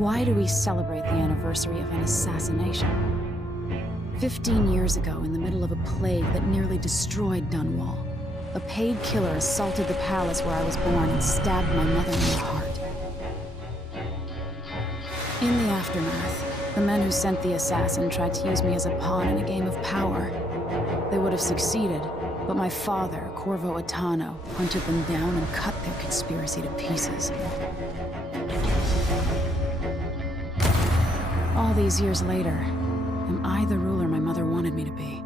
Why do we celebrate the anniversary of an assassination? 15 years ago, in the middle of a plague that nearly destroyed Dunwall, a paid killer assaulted the palace where I was born and stabbed my mother in the heart. In the aftermath, the men who sent the assassin tried to use me as a pawn in a game of power. They would have succeeded, but my father, Corvo Attano, hunted them down and cut their conspiracy to pieces. All these years later, am I the ruler my mother wanted me to be?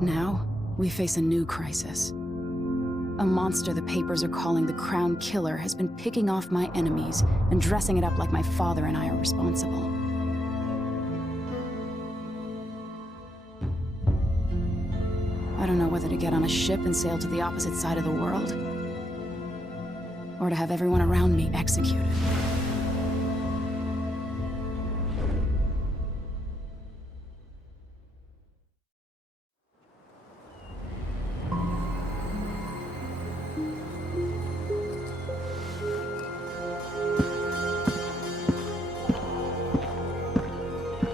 Now, we face a new crisis. A monster the papers are calling the Crown Killer has been picking off my enemies and dressing it up like my father and I are responsible. I don't know whether to get on a ship and sail to the opposite side of the world, or to have everyone around me executed.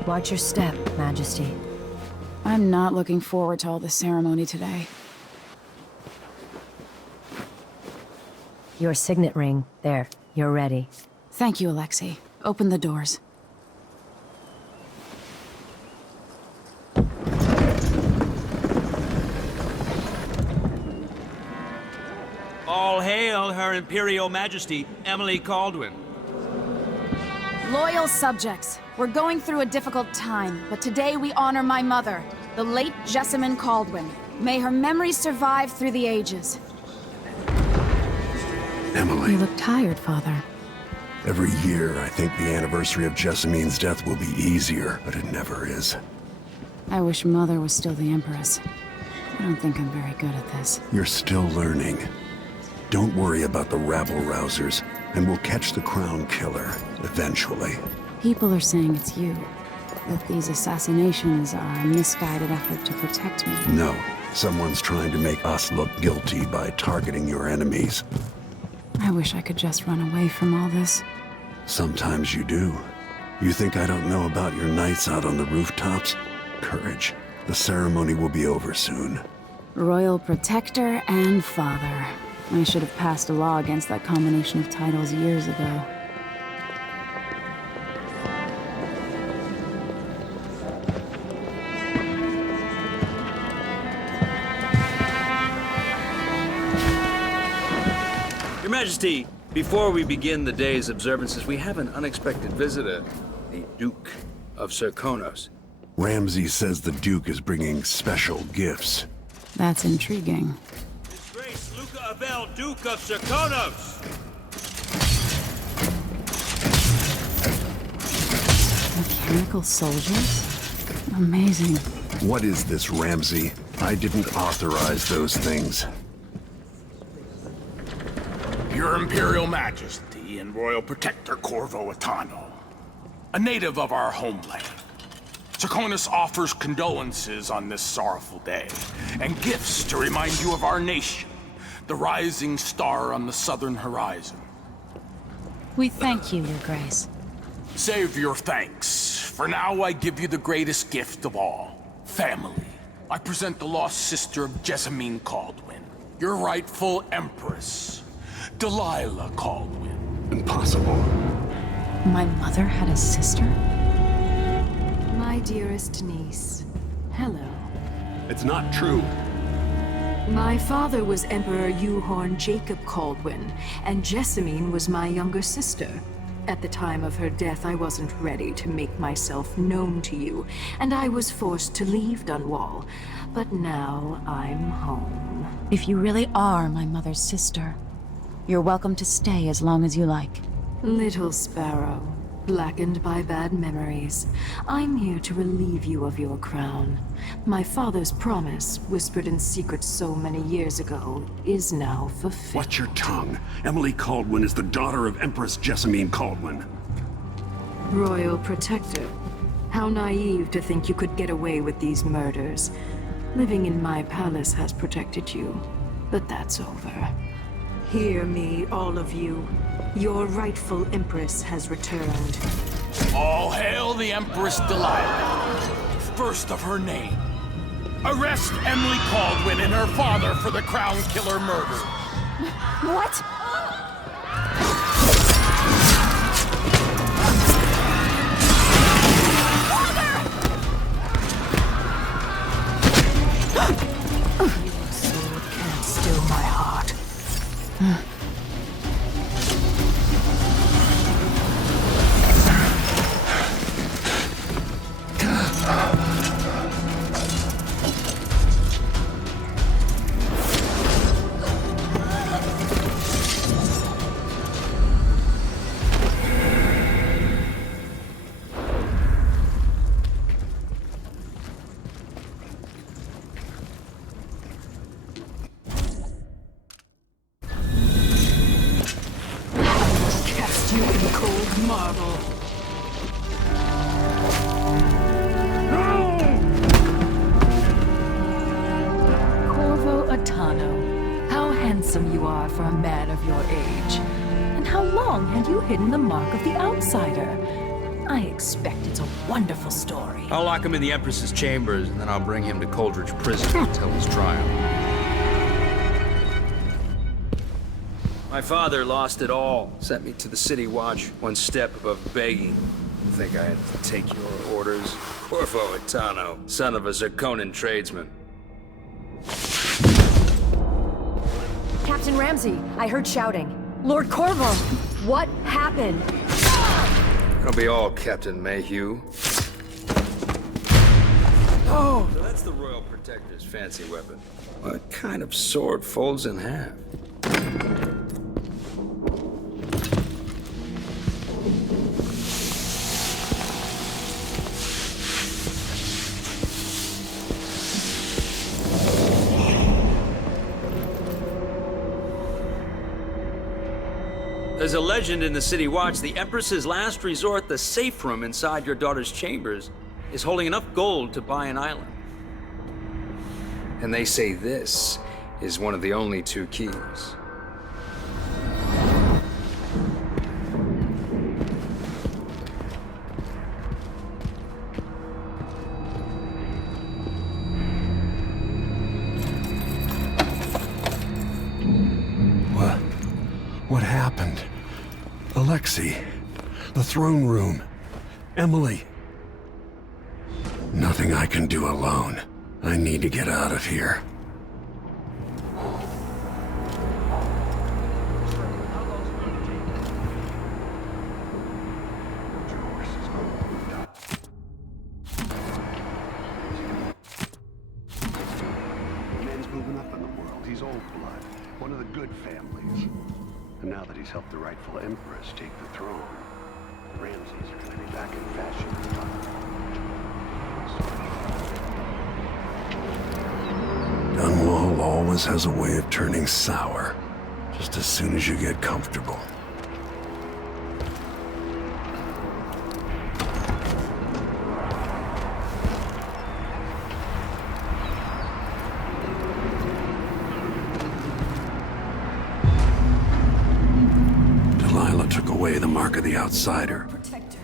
Watch your step, Majesty. I'm not looking forward to all the ceremony today. Your signet ring. There, you're ready. Thank you, Alexei. Open the doors. All hail Her Imperial Majesty, Emily Caldwin. Loyal subjects, we're going through a difficult time, but today we honor my mother, the late Jessamine Caldwin. May her memory survive through the ages. Emily. You look tired, Father. Every year, I think the anniversary of Jessamine's death will be easier, but it never is. I wish Mother was still the Empress. I don't think I'm very good at this. You're still learning. Don't worry about the rabble-rousers, and we'll catch the Crown Killer, eventually. People are saying it's you. That these assassinations are a misguided effort to protect me. No, someone's trying to make us look guilty by targeting your enemies. I wish I could just run away from all this. Sometimes you do. You think I don't know about your nights out on the rooftops? Courage. The ceremony will be over soon. Royal Protector and Father. I should have passed a law against that combination of titles years ago. Your Majesty, before we begin the day's observances, we have an unexpected visitor, the Duke of Serkonos. Ramsay says the Duke is bringing special gifts. That's intriguing. His Grace Luca Abel, Duke of Serkonos! Mechanical soldiers? Amazing. What is this, Ramsay? I didn't authorize those things. Your Imperial Majesty and Royal Protector Corvo Attano, a native of our homeland. Serkonos offers condolences on this sorrowful day, and gifts to remind you of our nation, the rising star on the southern horizon. We thank you, Your Grace. Save your thanks. For now, I give you the greatest gift of all, family. I present the lost sister of Jessamine Caldwin, your rightful Empress, Delilah Caldwin. Impossible. My mother had a sister? My dearest niece, hello. It's not true. My father was Emperor Euhorn Jacob Caldwin, and Jessamine was my younger sister. At the time of her death, I wasn't ready to make myself known to you, and I was forced to leave Dunwall. But now I'm home. If you really are my mother's sister, you're welcome to stay as long as you like. Little sparrow, blackened by bad memories, I'm here to relieve you of your crown. My father's promise, whispered in secret so many years ago, is now fulfilled. Watch your tongue. Emily Caldwin is the daughter of Empress Jessamine Caldwin. Royal Protector, how naive to think you could get away with these murders. Living in my palace has protected you, but that's over. Hear me, all of you. Your rightful Empress has returned. All hail the Empress Delilah, first of her name. Arrest Emily Caldwin and her father for the Crown Killer murder. What? Your sword can't still my heart. Cast you in cold marble. Corvo Atano, how handsome you are for a man of your age. And how long had you hidden the mark of the outsider? I expect it's a wonderful story. I'll lock him in the Empress's chambers, and then I'll bring him to Coldridge Prison to tell his trial. My father lost it all. Sent me to the City Watch, one step above begging. Think I had to take your orders? Corvo Atano, son of a Zirconan tradesman. Captain Ramsey, I heard shouting. Lord Corvo, what happened? It'll be all Captain Mayhew. Oh! So that's the Royal Protector's fancy weapon. What kind of sword folds in half? There's a legend in the City Watch, the Empress's last resort, the safe room inside your daughter's chambers, is holding enough gold to buy an island. And they say this is one of the only two keys. What happened? Alexei, the throne room, Emily. Nothing I can do alone. I need to get out of here. Man's moving up in the world. He's old blood, one of the good families. And now that he's helped the rightful Empress take the throne, the Ramseys are going to be back in fashion. Dunwall always has a way of turning sour, just as soon as you get comfortable. Delilah took away the mark of the outsider. Protector.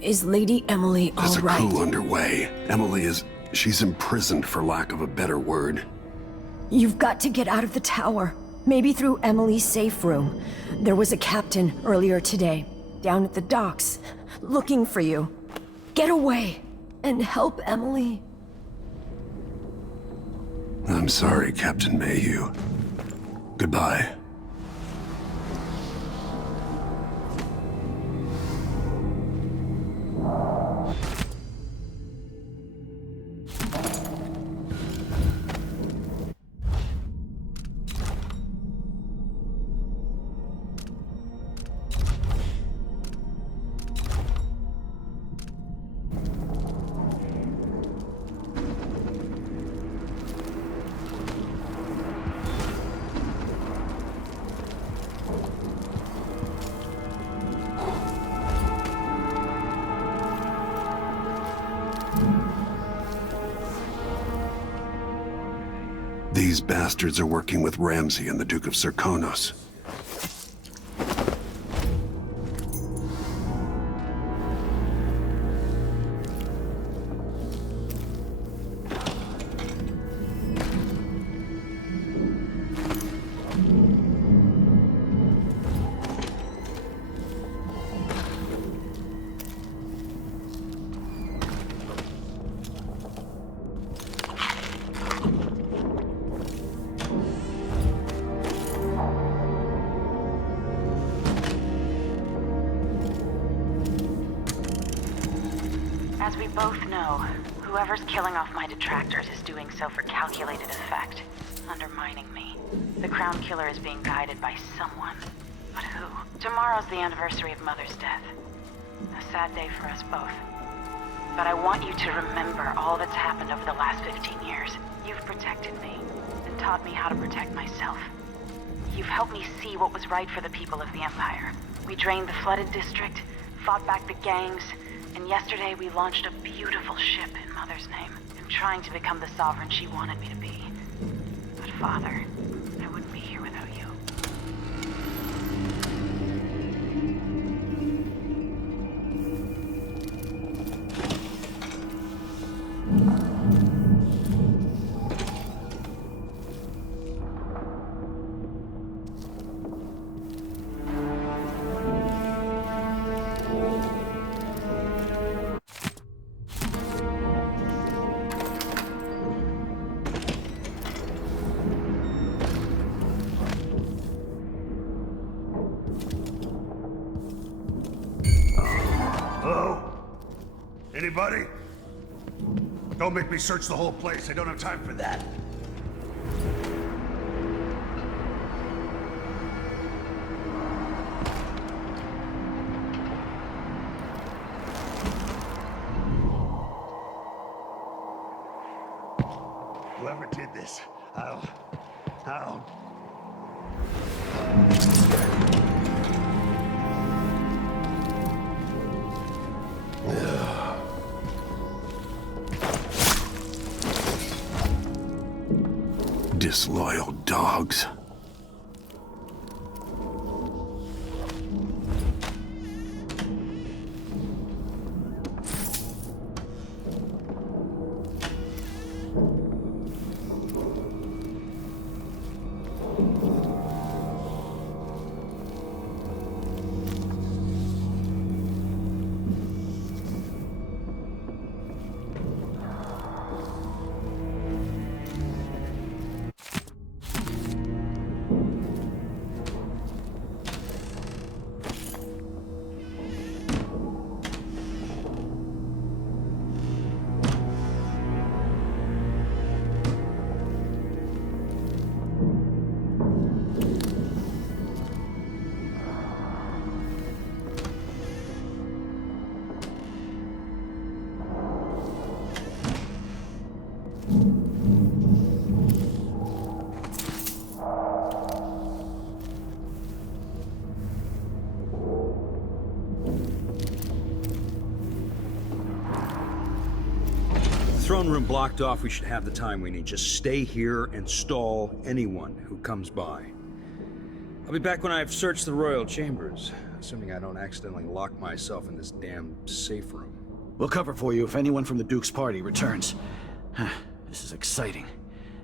Is Lady Emily all There's a right? coup underway. Emily she's imprisoned for lack of a better word. You've got to get out of the tower. Maybe through Emily's safe room. There was a captain earlier today, down at the docks, looking for you. Get away and help Emily. I'm sorry, Captain Mayhew. Goodbye. These bastards are working with Ramsey and the Duke of Serkonos. As we both know, whoever's killing off my detractors is doing so for calculated effect, undermining me. The Crown Killer is being guided by someone. But who? Tomorrow's the anniversary of Mother's death. A sad day for us both. But I want you to remember all that's happened over the last 15 years. You've protected me, and taught me how to protect myself. You've helped me see what was right for the people of the Empire. We drained the flooded district, fought back the gangs, and yesterday we launched a beautiful ship in Mother's name. I'm trying to become the sovereign she wanted me to be. But Father, I wouldn't be here without you. Hello? Anybody? Don't make me search the whole place. I don't have time for that. Whoever did this, I'll... Disloyal dogs. Throne room blocked off. We should have the time we need. Just stay here and stall anyone who comes by. I'll be back when I've searched the royal chambers, assuming I don't accidentally lock myself in this damn safe room. We'll cover for you if anyone from the Duke's party returns. This is exciting.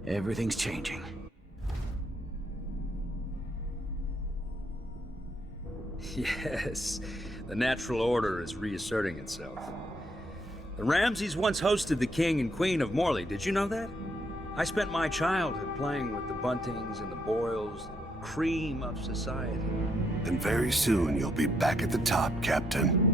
Everything's changing. Yes, the natural order is reasserting itself. The Ramseys once hosted the King and Queen of Morley. Did you know that? I spent my childhood playing with the Buntings and the Boyles, the cream of society. And very soon you'll be back at the top, Captain.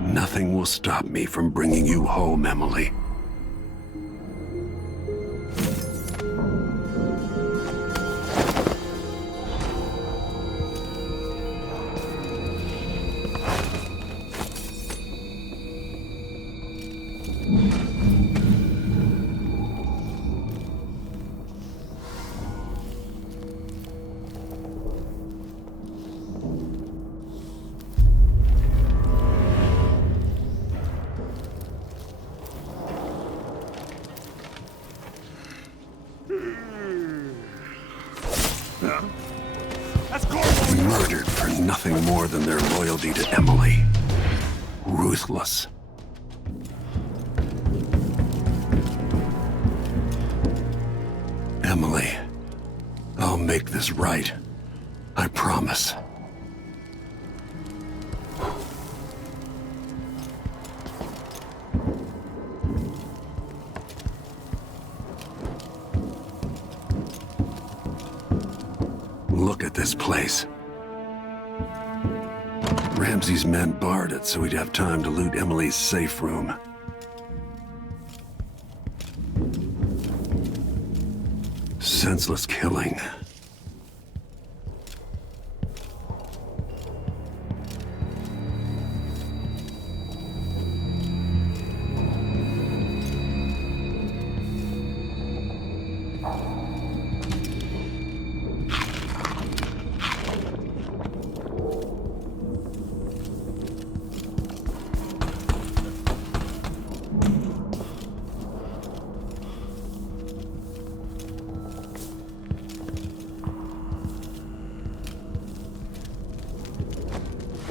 Nothing will stop me from bringing you home, Emily. Murdered for nothing more than their loyalty to Emily. Ruthless. Emily, I'll make this right. I promise. Look at this place. Ramsey's men barred it so he'd have time to loot Emily's safe room. Senseless killing.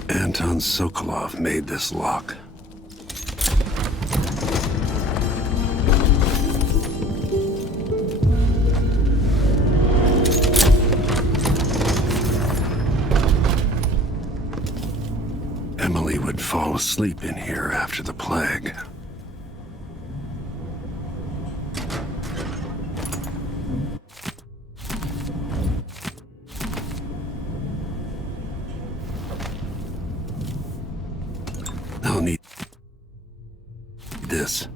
Anton Sokolov made this lock. Emily would fall asleep in here after the plague. I'll need this.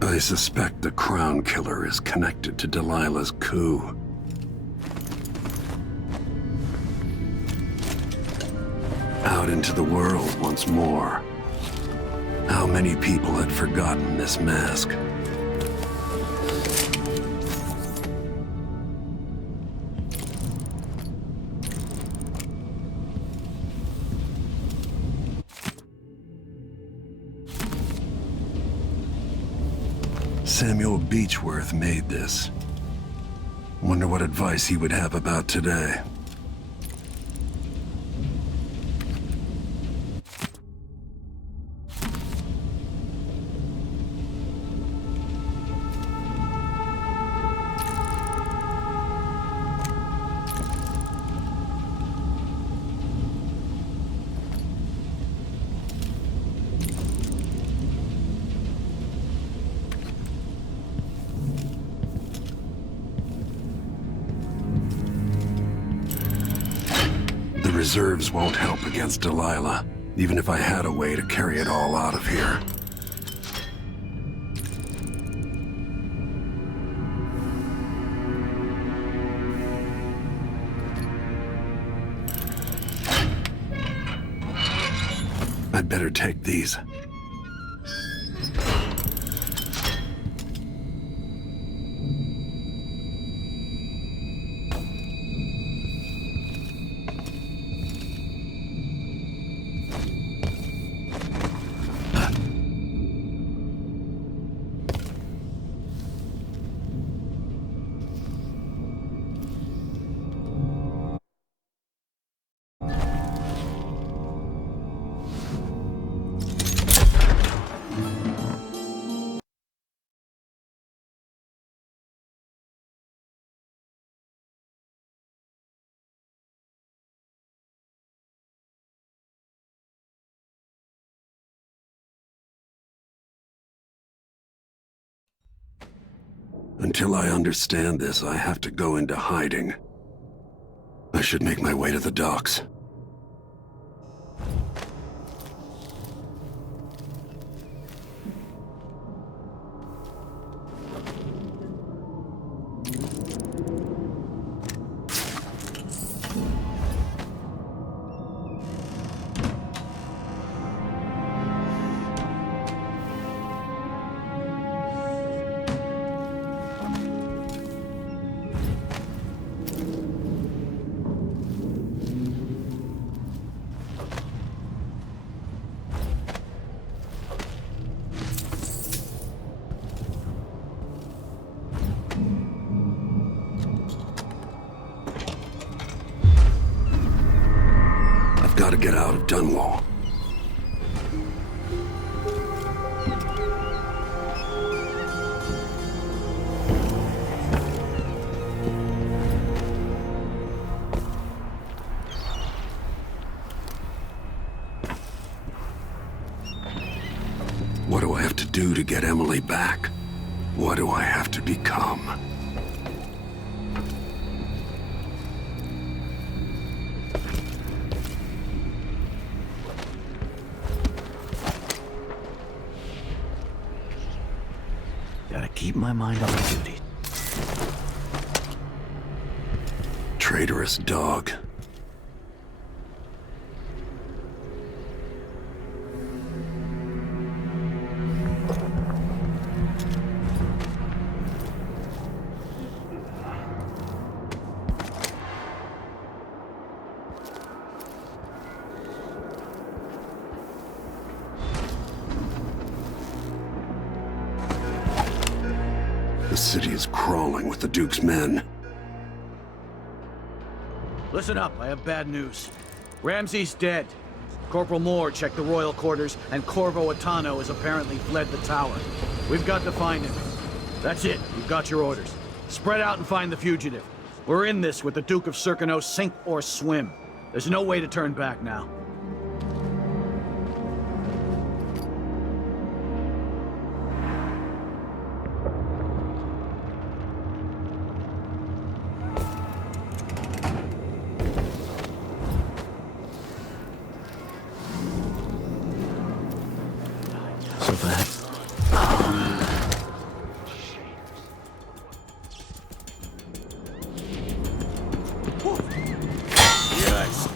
I suspect the Crown Killer is connected to Delilah's coup. Out into the world once more. How many people had forgotten this mask? Samuel Beechworth made this. Wonder what advice he would have about today. Reserves won't help against Delilah, even if I had a way to carry it all out of here. I'd better take these. Until I understand this, I have to go into hiding. I should make my way to the docks. I've got to get out of Dunwall. What do I have to do to get Emily back? What do I have to become? Gotta keep my mind on duty. Traitorous dog. The city is crawling with the Duke's men. Listen up, I have bad news. Ramsey's dead. Corporal Moore checked the royal quarters, and Corvo Atano has apparently fled the tower. We've got to find him. That's it, you've got your orders. Spread out and find the fugitive. We're in this with the Duke of Serkino, sink or swim. There's no way to turn back now. So bad. Yes.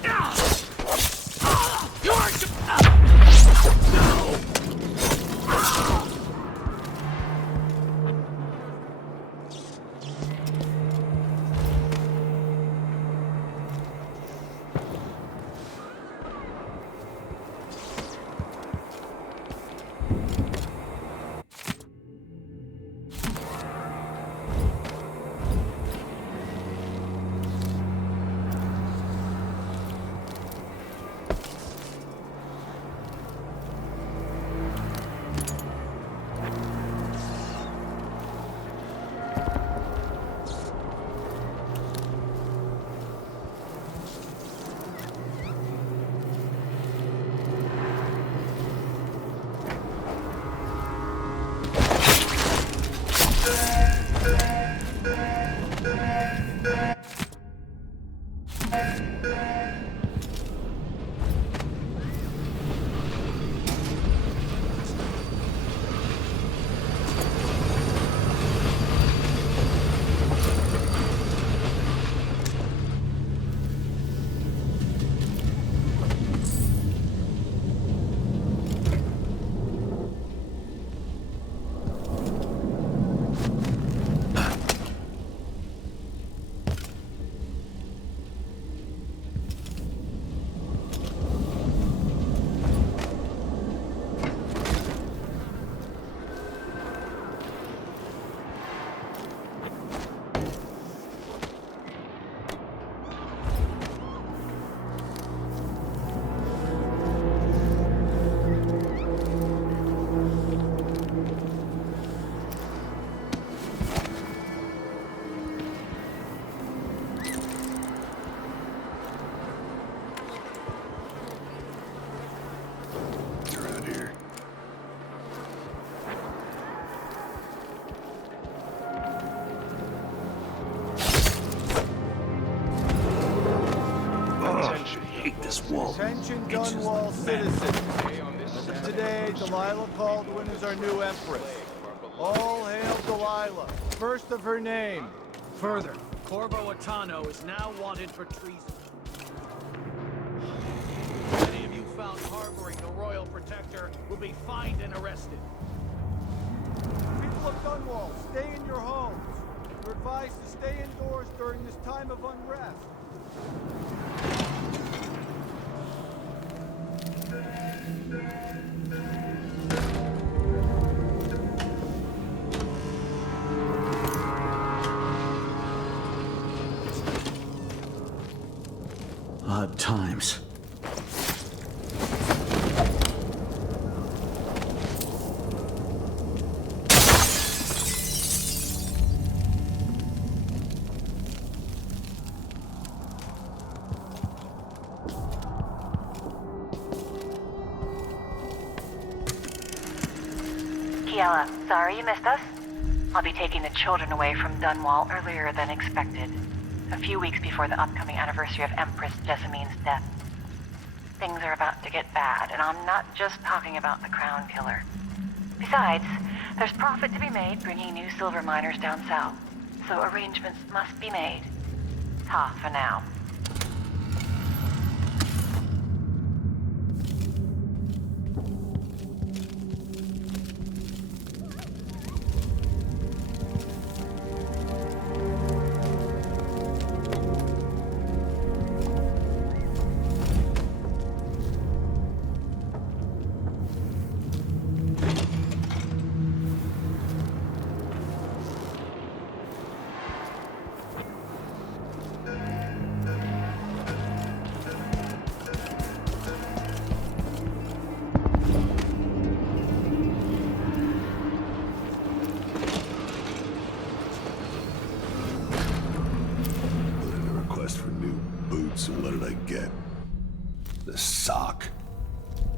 hate this wall. Attention Dunwall citizens. As of today, Delilah Caldwin is our new empress. All hail Delilah, first of her name. Further, Corvo Attano is now wanted for treason. Any of you found harboring the Royal Protector will be fined and arrested. People of Dunwall, stay in your homes. You're advised to stay indoors during this time of unrest. Odd times. Kiela, sorry you missed us. I'll be taking the children away from Dunwall earlier than expected. A few weeks before the upcoming anniversary of Empress Jessamine's death. Things are about to get bad, and I'm not just talking about the Crown Killer. Besides, there's profit to be made bringing new silver miners down south, so arrangements must be made. Ta for now. For new boots, and what did I get? The sock.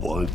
One.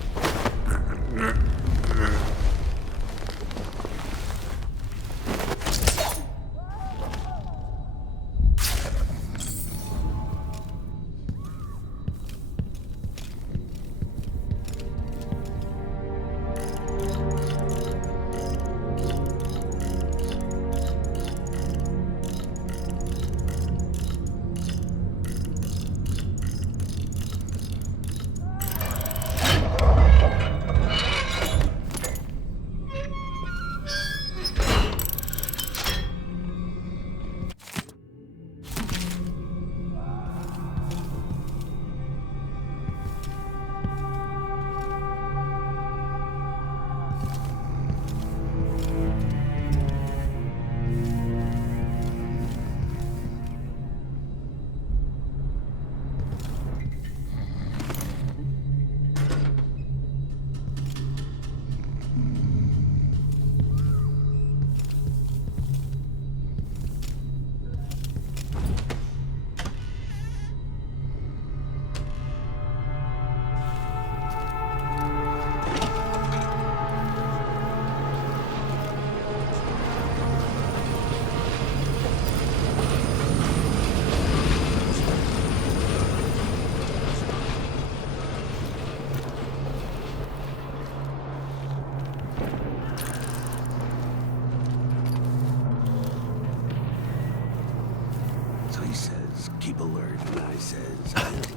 So he says, keep alert, and I says, I'm alert,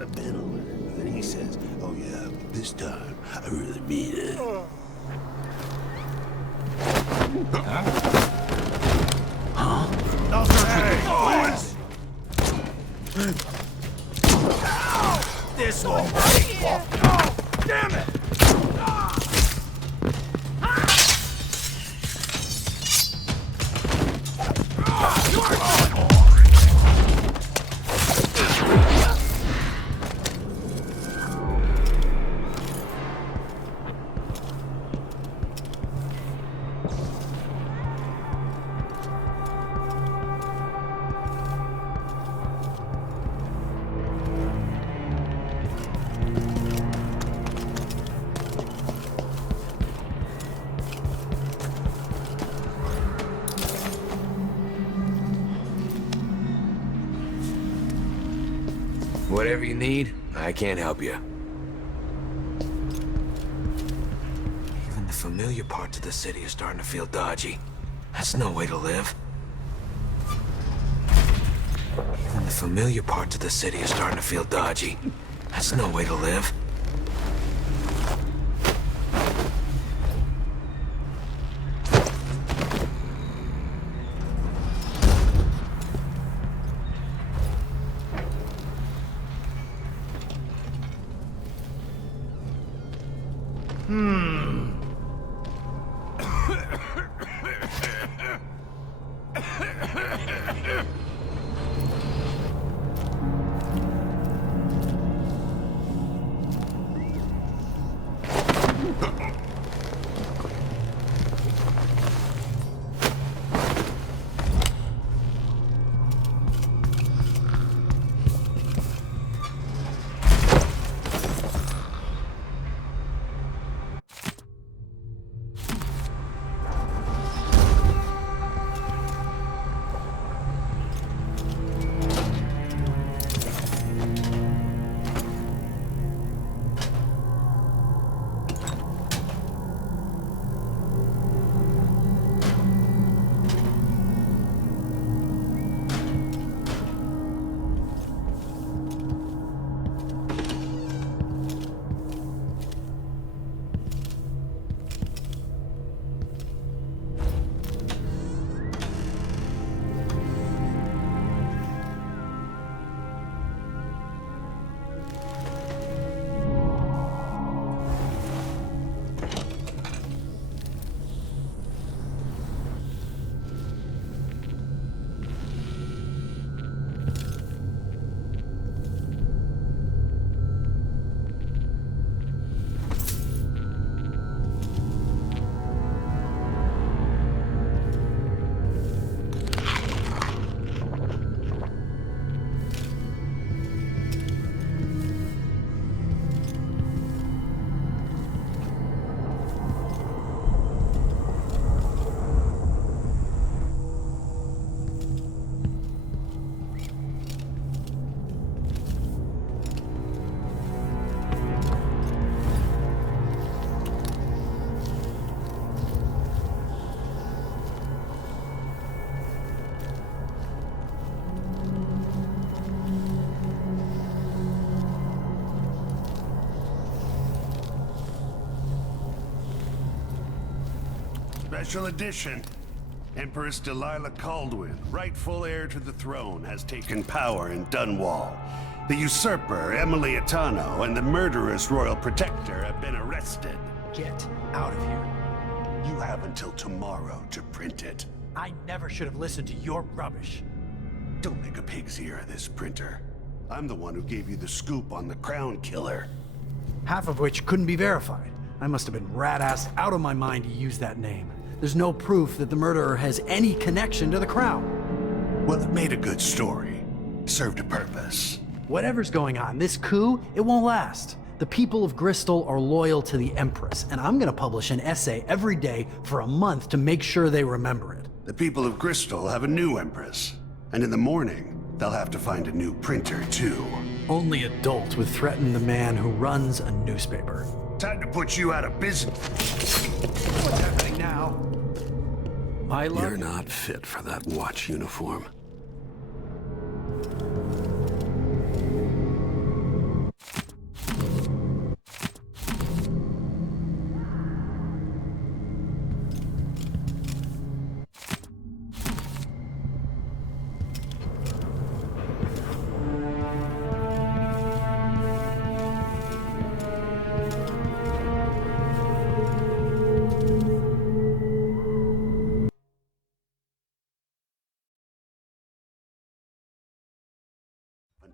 I've been alert. And then he says, oh yeah, but this time, I really mean it. Huh? This one! Damn it! Whatever you need, I can't help you. Even the familiar parts of the city are starting to feel dodgy. That's no way to live. Even the familiar parts of the city are starting to feel dodgy. That's no way to live. Special edition. Empress Delilah Caldwin, rightful heir to the throne, has taken power in Dunwall. The usurper, Emily Atano, and the murderous royal protector have been arrested. Get out of here. You have until tomorrow to print it. I never should have listened to your rubbish. Don't make a pig's ear of this, printer. I'm the one who gave you the scoop on the Crown Killer. Half of which couldn't be verified. I must have been rat-assed out of my mind to use that name. There's no proof that the murderer has any connection to the Crown. Well, it made a good story. Served a purpose. Whatever's going on, this coup, it won't last. The people of Bristol are loyal to the Empress, and I'm gonna publish an essay every day for a month to make sure they remember it. The people of Bristol have a new Empress. And in the morning, they'll have to find a new printer, too. Only adults would threaten the man who runs a newspaper. Time to put you out of business. What's happening now? My luck? You're not fit for that watch uniform.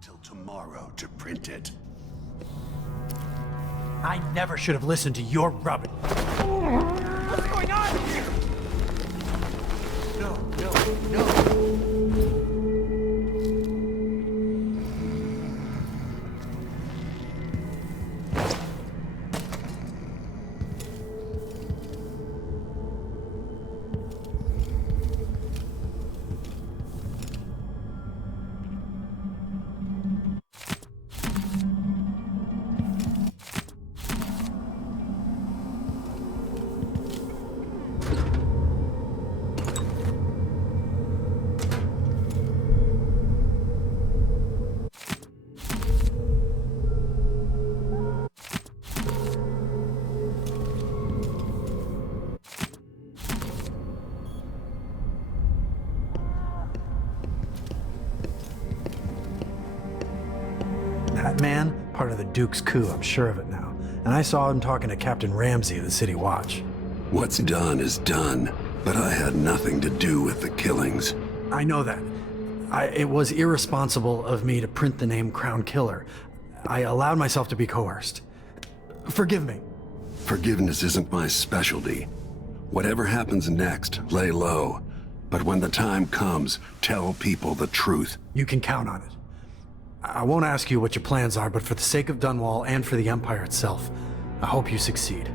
Until tomorrow to print it. I never should have listened to your rubbish. What's going on here? No. That man, part of the Duke's coup, I'm sure of it now. And I saw him talking to Captain Ramsey of the City Watch. What's done is done, but I had nothing to do with the killings. I know that. It was irresponsible of me to print the name Crown Killer. I allowed myself to be coerced. Forgive me. Forgiveness isn't my specialty. Whatever happens next, lay low. But when the time comes, tell people the truth. You can count on it. I won't ask you what your plans are, but for the sake of Dunwall and for the Empire itself, I hope you succeed.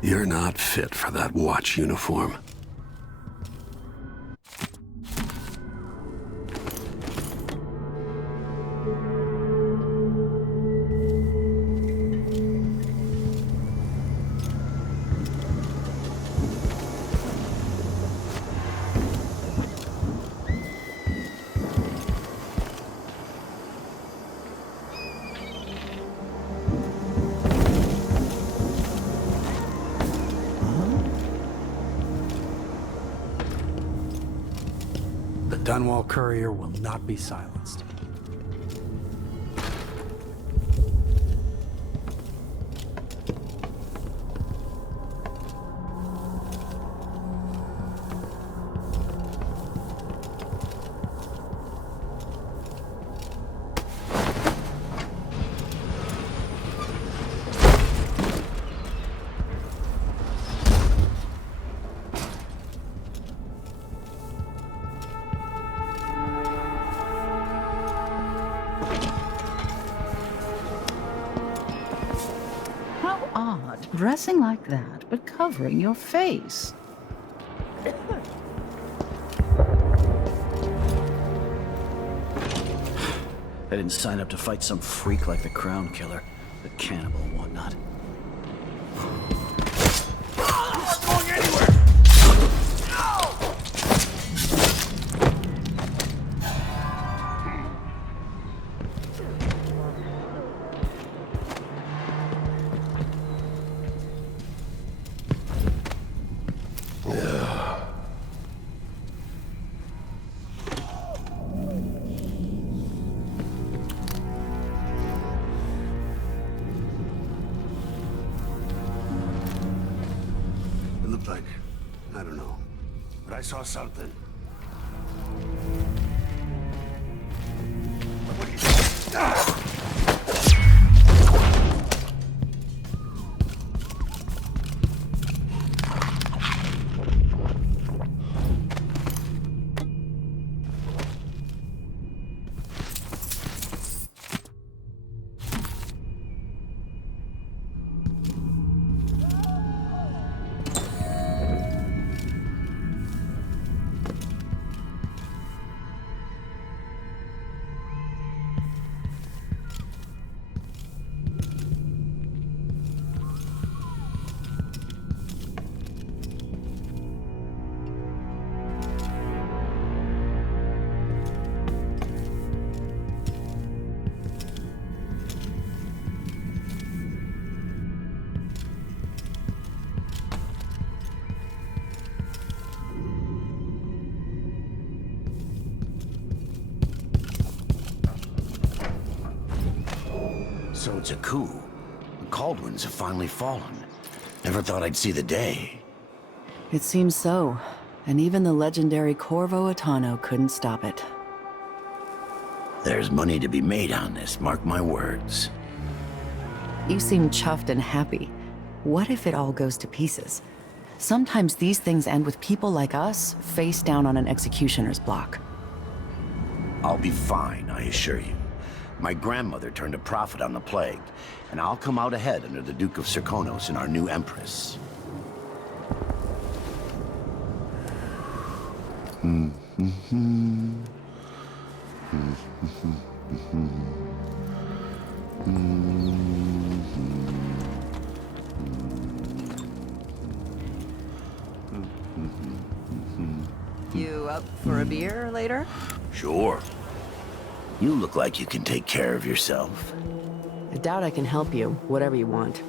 You're not fit for that watch uniform. The Dunwall courier will not be silenced. Dressing like that, but covering your face. I didn't sign up to fight some freak like the Crown Killer, the cannibal and whatnot. I'm not going anywhere! It looked like, I don't know, but I saw something. What do you think? Ah! So it's a coup. The Caldwins have finally fallen. Never thought I'd see the day. It seems so. And even the legendary Corvo Attano couldn't stop it. There's money to be made on this, mark my words. You seem chuffed and happy. What if it all goes to pieces? Sometimes these things end with people like us face down on an executioner's block. I'll be fine, I assure you. My grandmother turned a profit on the plague, and I'll come out ahead under the Duke of Serkonos and our new Empress. You up for a beer later? Sure. You look like you can take care of yourself. I doubt I can help you, whatever you want.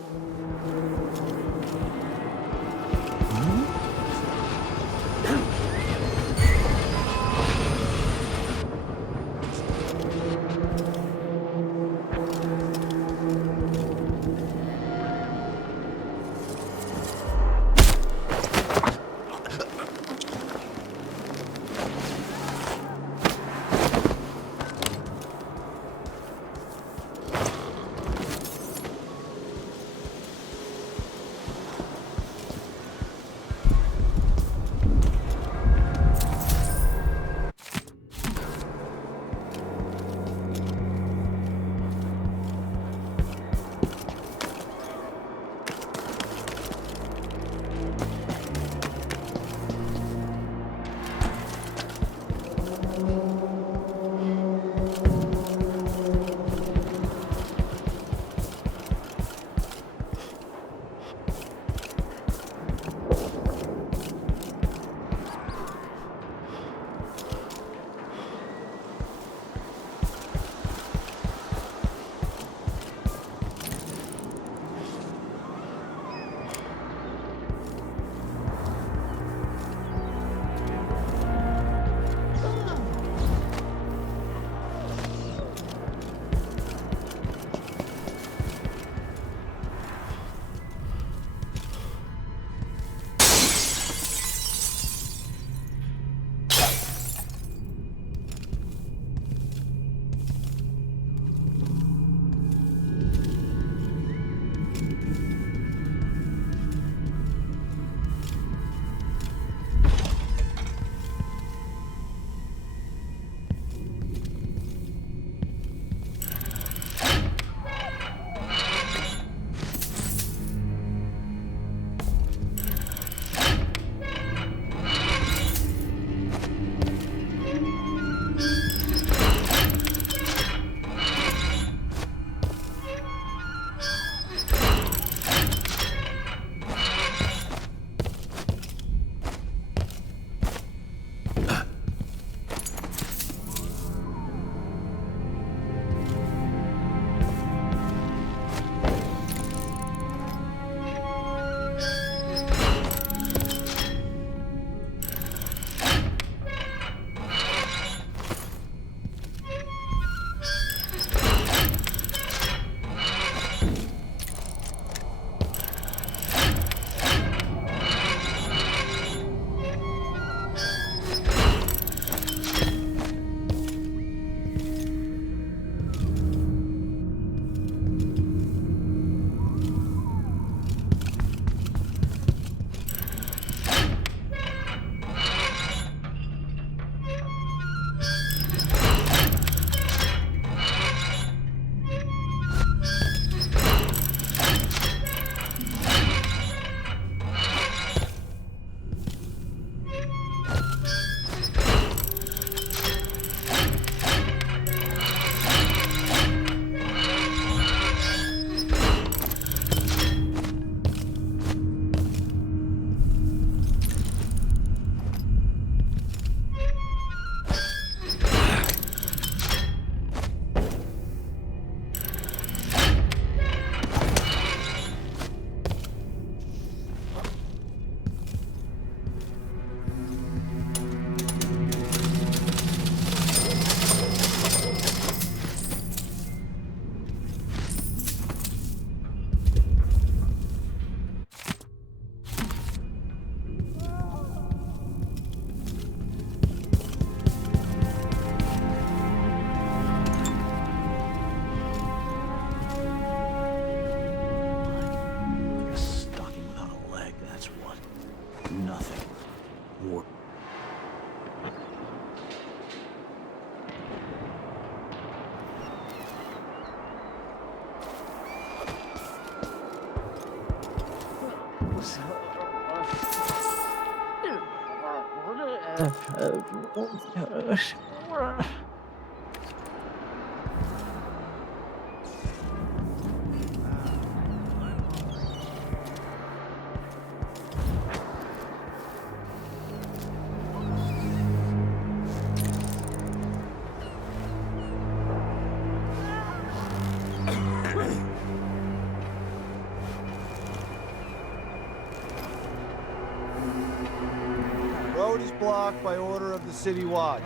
Road is blocked by order of the City Watch.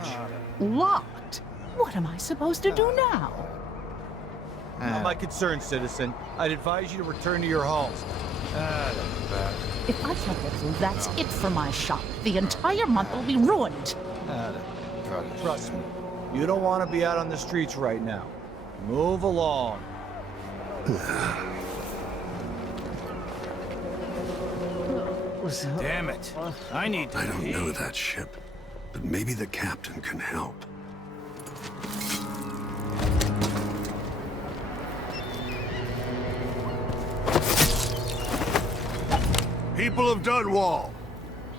Locked? What am I supposed to do now? Not my concern, citizen. I'd advise you to return to your homes. If I can't get through, that's it for my shop. The entire month will be ruined. Trust me, you don't want to be out on the streets right now. Move along. Damn it. I need to I don't know that ship, but maybe the captain can help. People of Dunwall,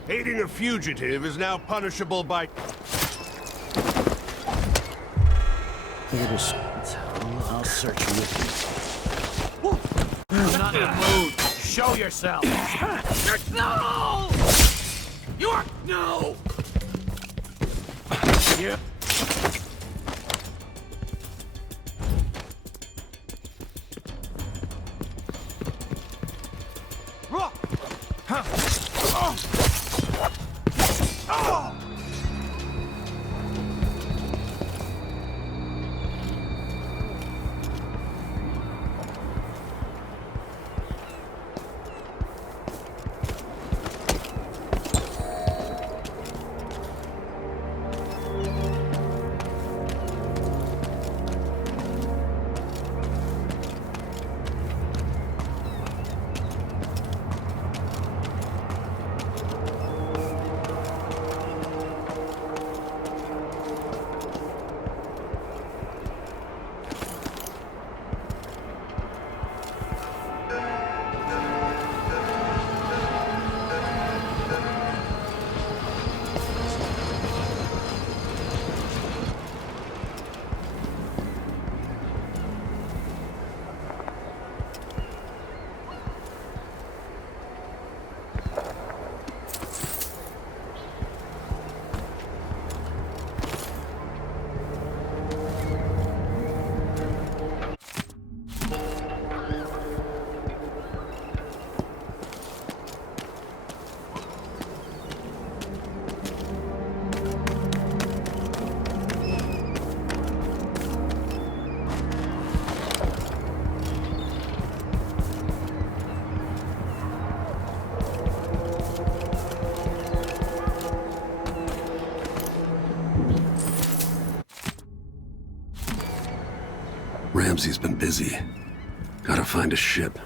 aiding a fugitive is now punishable by... I'll search with you. You're not in the mood. Show yourself. No! You are... No! Yeah. Ramsey's been busy. Gotta find a ship.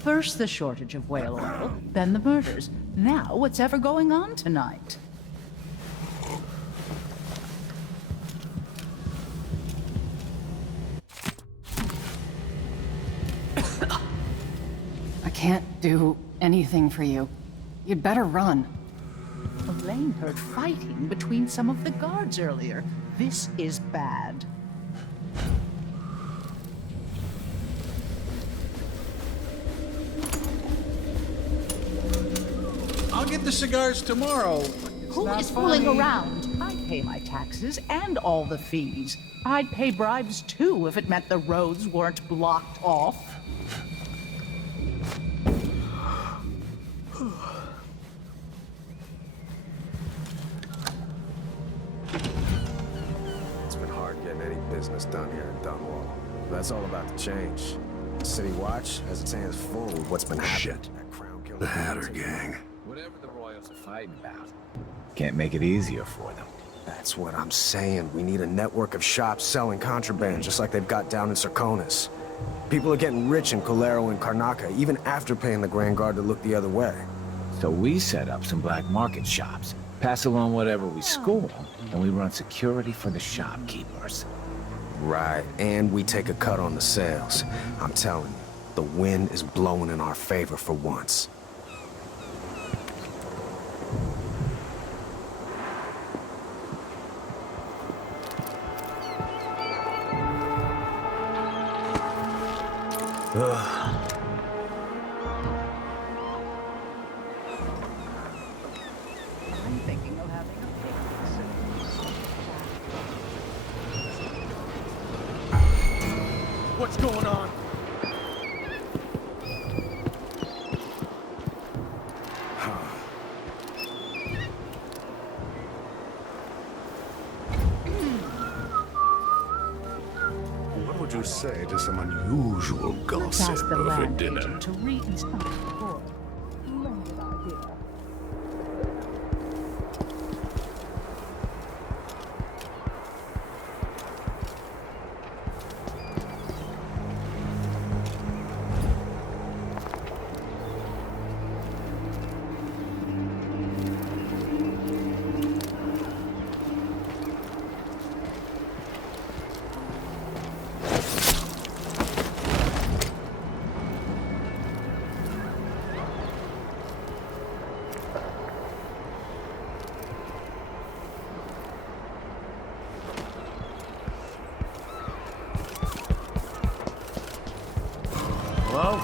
First the shortage of whale oil, then the murders. Now what's ever going on tonight? I can't do anything for you. You'd better run. Elaine heard fighting between some of the guards earlier. This is bad. I'll get the cigars tomorrow. Who is fooling around? I pay my taxes and all the fees. I'd pay bribes too if it meant the roads weren't blocked off. It's been hard getting any business done here in Dunwall. That's all about to change. The City Watch has its hands full with what's been happening. Shit. The Hatter gang. Whatever the Royals are fighting about, can't make it easier for them. That's what I'm saying. We need a network of shops selling contraband, just like they've got down in Serconis. People are getting rich in Colero and Karnaca, even after paying the Grand Guard to look the other way. So we set up some black market shops, pass along whatever we score, and we run security for the shopkeepers. Right, and we take a cut on the sales. I'm telling you, the wind is blowing in our favor for once. Ugh. I'm thinking of having a picnic. What's going on? What would you say to some unusual gossip over dinner? To reinstall the core. Splendid idea. Hello?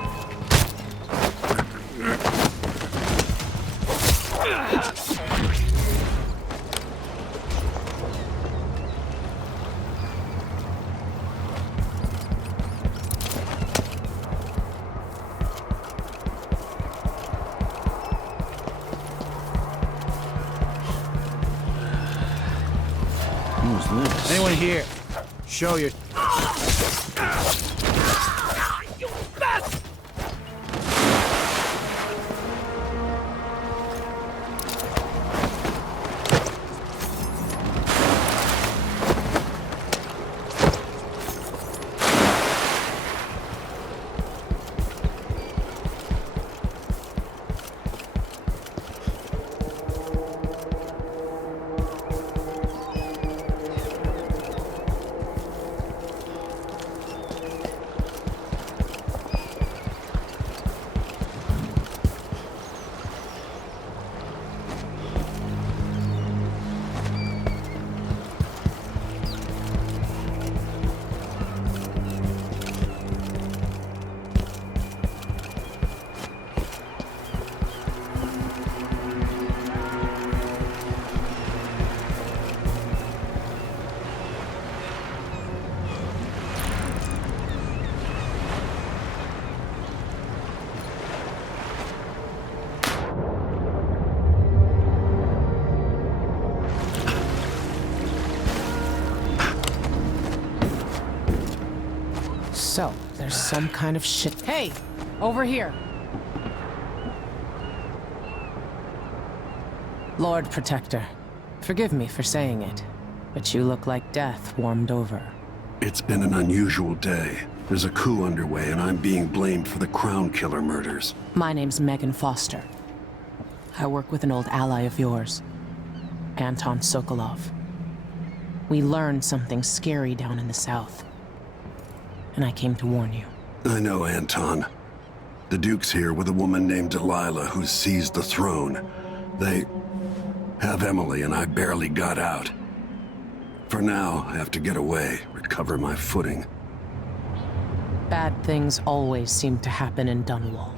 Who's this? Anyone here? Show your... So, there's some kind of shit. Hey! Over here! Lord Protector, forgive me for saying it, but you look like death warmed over. It's been an unusual day. There's a coup underway, and I'm being blamed for the Crown Killer murders. My name's Megan Foster. I work with an old ally of yours, Anton Sokolov. We learned something scary down in the south, and I came to warn you. I know, Anton. The Duke's here with a woman named Delilah who's seized the throne. They have Emily, and I barely got out. For now, I have to get away, recover my footing. Bad things always seem to happen in Dunwall.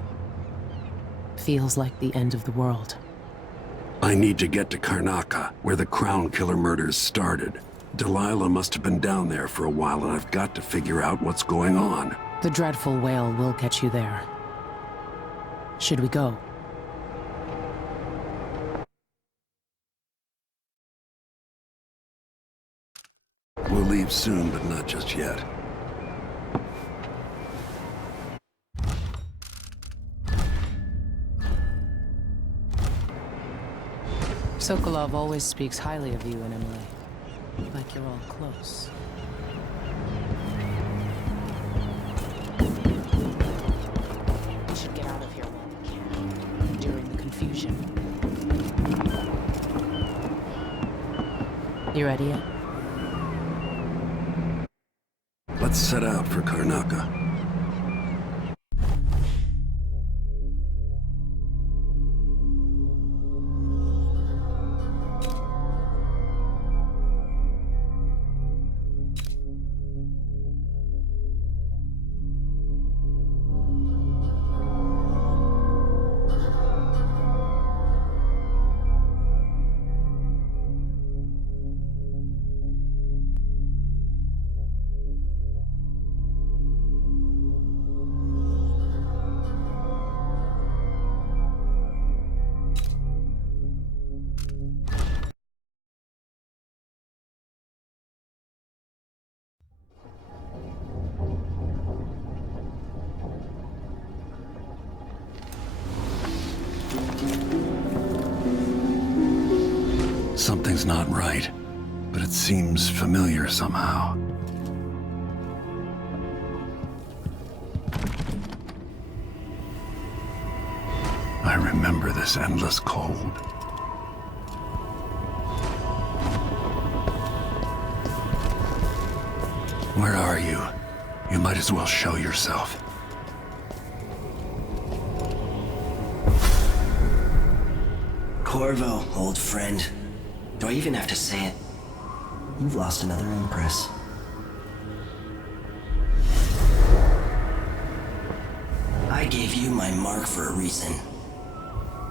Feels like the end of the world. I need to get to Karnaca, where the Crown Killer murders started. Delilah must have been down there for a while, and I've got to figure out what's going on. The dreadful whale will get you there. Should we go? We'll leave soon, but not just yet. Sokolov always speaks highly of you and Emily. Like you're all close. You ready yet? Let's set out for Karnaca. Something's not right, but it seems familiar somehow. I remember this endless cold. Where are you? You might as well show yourself. Corvo, old friend. Do I even have to say it? You've lost another Empress. I gave you my mark for a reason.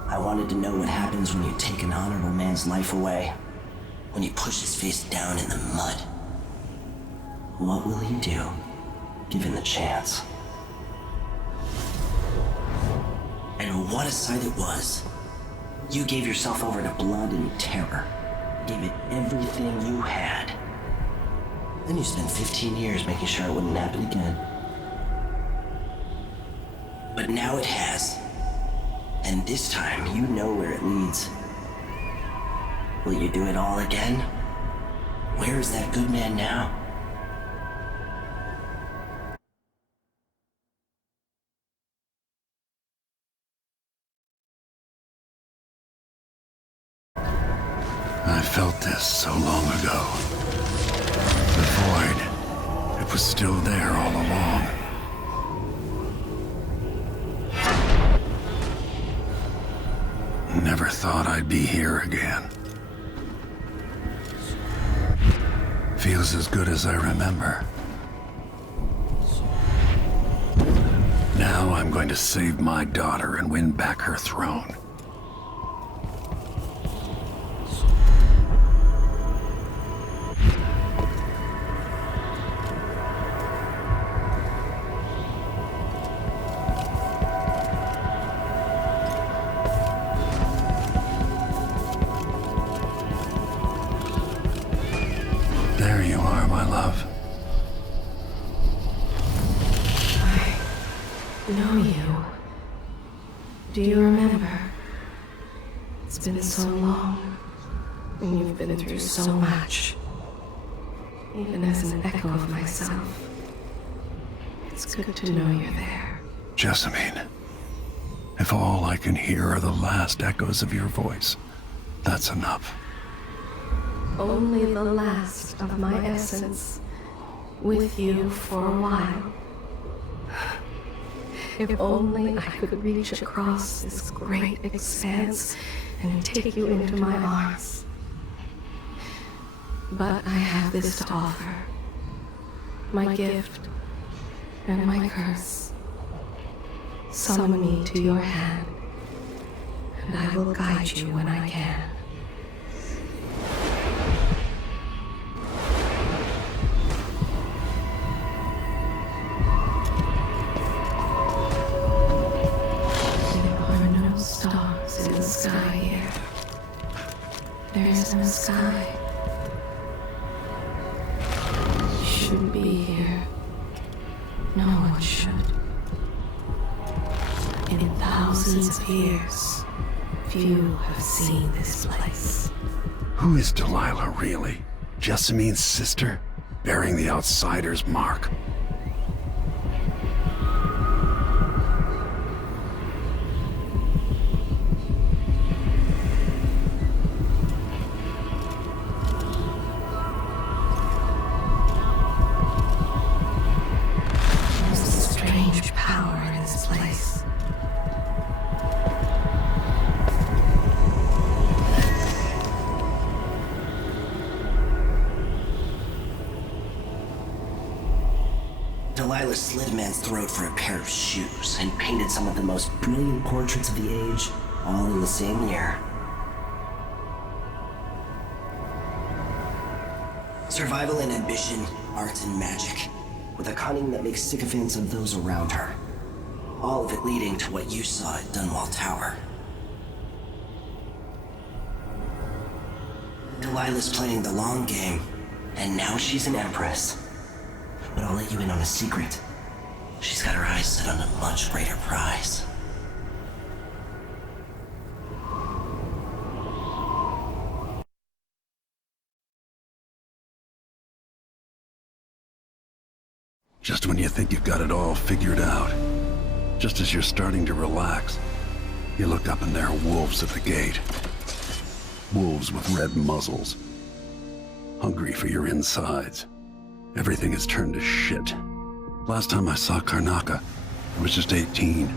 I wanted to know what happens when you take an honorable man's life away. When you push his face down in the mud. What will he do, given the chance? And what a sight it was. You gave yourself over to blood and terror. Gave it everything you had. Then you spent 15 years making sure it wouldn't happen again. But now it has. And this time, you know where it leads. Will you do it all again? Where is that good man now? I felt this so long ago. The void, it was still there all along. Never thought I'd be here again. Feels as good as I remember. Now I'm going to save my daughter and win back her throne. There you are, my love. I know you. Do you remember? It's been so long, and you've been through so much. Even as an echo of myself, it's good to know you're there. Jessamine, if all I can hear are the last echoes of your voice, that's enough. Only the last of my essence, with you for a while. If only I could reach across this great expanse and take you into my arms. But I have this to offer. My gift and my curse. Summon me to your hand, and I will guide you when I can. Stars in the sky here. There isn't a sky. You shouldn't be here. No one should. In thousands of years, few have seen this place. Who is Delilah really? Jessamine's sister? Bearing the outsider's mark? Delilah slit a man's throat for a pair of shoes and painted some of the most brilliant portraits of the age, all in the same year. Survival and ambition, art and magic, with a cunning that makes sycophants of those around her. All of it leading to what you saw at Dunwall Tower. Delilah's playing the long game, and now she's an empress. But I'll let you in on a secret. She's got her eyes set on a much greater prize. Just when you think you've got it all figured out, just as you're starting to relax, you look up and there are wolves at the gate. Wolves with red muzzles. Hungry for your insides. Everything has turned to shit. Last time I saw Karnaca, I was just 18.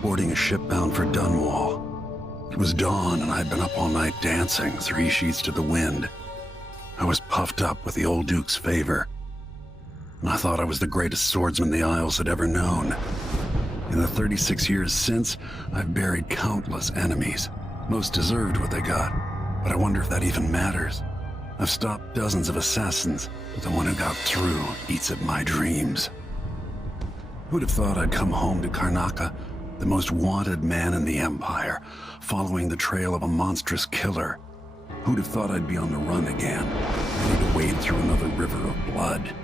Boarding a ship bound for Dunwall. It was dawn and I'd been up all night dancing, 3 sheets to the wind. I was puffed up with the old Duke's favor. And I thought I was the greatest swordsman the Isles had ever known. In the 36 years since, I've buried countless enemies. Most deserved what they got, but I wonder if that even matters. I've stopped dozens of assassins, but the one who got through eats at my dreams. Who'd have thought I'd come home to Karnaca, the most wanted man in the Empire, following the trail of a monstrous killer? Who'd have thought I'd be on the run again, ready to wade through another river of blood?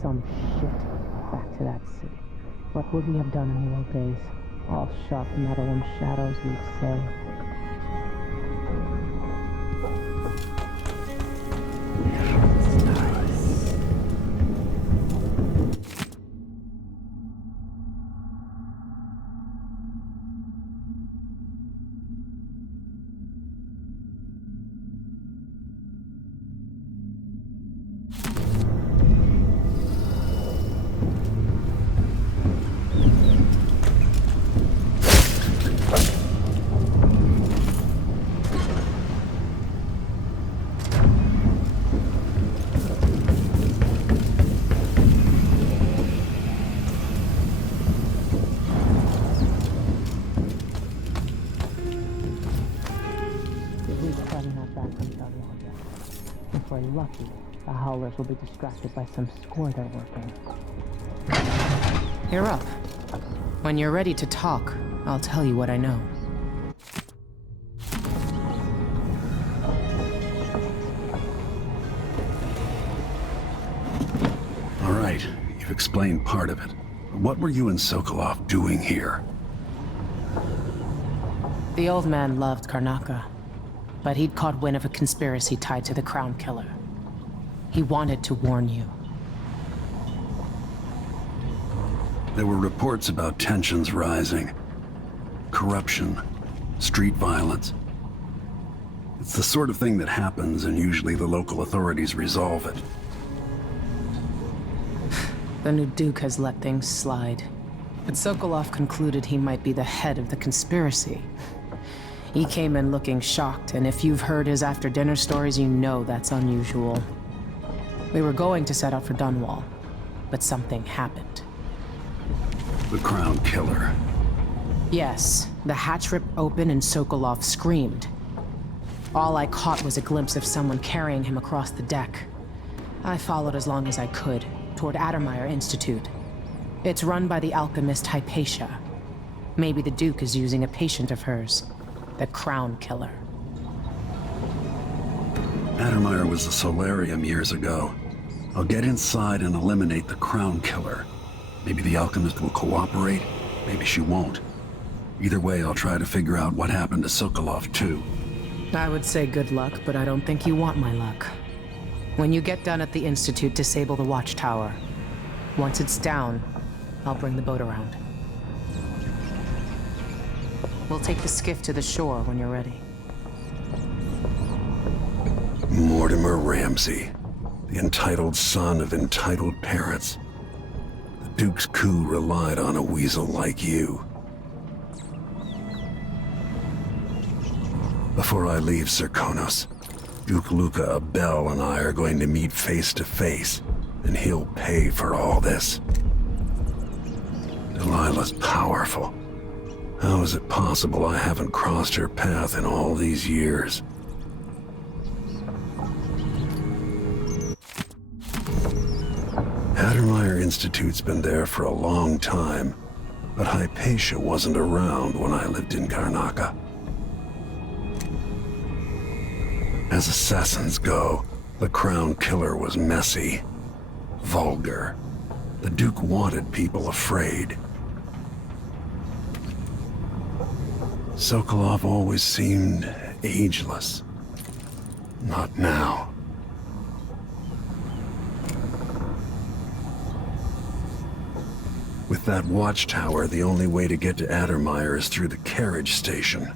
some shit back to that city. What would we have done in the old days? All sharp metal and shadows, we'd say. If we're lucky, the Howlers will be distracted by some score they're working. You're up. When you're ready to talk, I'll tell you what I know. All right, you've explained part of it. What were you and Sokolov doing here? The old man loved Karnaca, but he'd caught wind of a conspiracy tied to the Crown Killer. He wanted to warn you. There were reports about tensions rising. Corruption, street violence. It's the sort of thing that happens, and usually the local authorities resolve it. The new Duke has let things slide. But Sokolov concluded he might be the head of the conspiracy. He came in looking shocked, and if you've heard his after-dinner stories, you know that's unusual. We were going to set out for Dunwall, but something happened. The Crown Killer. Yes, the hatch ripped open and Sokolov screamed. All I caught was a glimpse of someone carrying him across the deck. I followed as long as I could, toward Addermeyer Institute. It's run by the alchemist Hypatia. Maybe the Duke is using a patient of hers. The Crown Killer. Addermeyer was a solarium years ago. I'll get inside and eliminate the Crown Killer. Maybe the alchemist will cooperate, maybe she won't. Either way, I'll try to figure out what happened to Sokolov, too. I would say good luck, but I don't think you want my luck. When you get done at the Institute, disable the watchtower. Once it's down, I'll bring the boat around. We'll take the skiff to the shore when you're ready. Mortimer Ramsey, the entitled son of entitled parents. The Duke's coup relied on a weasel like you. Before I leave Serkonos, Duke Luca Abel and I are going to meet face to face, and he'll pay for all this. Delilah's powerful. How is it possible I haven't crossed her path in all these years? Addermeyer Institute's been there for a long time, but Hypatia wasn't around when I lived in Karnaca. As assassins go, the Crown Killer was messy, vulgar. The Duke wanted people afraid. Sokolov always seemed ageless. Not now. With that watchtower, the only way to get to Addermeyer is through the carriage station.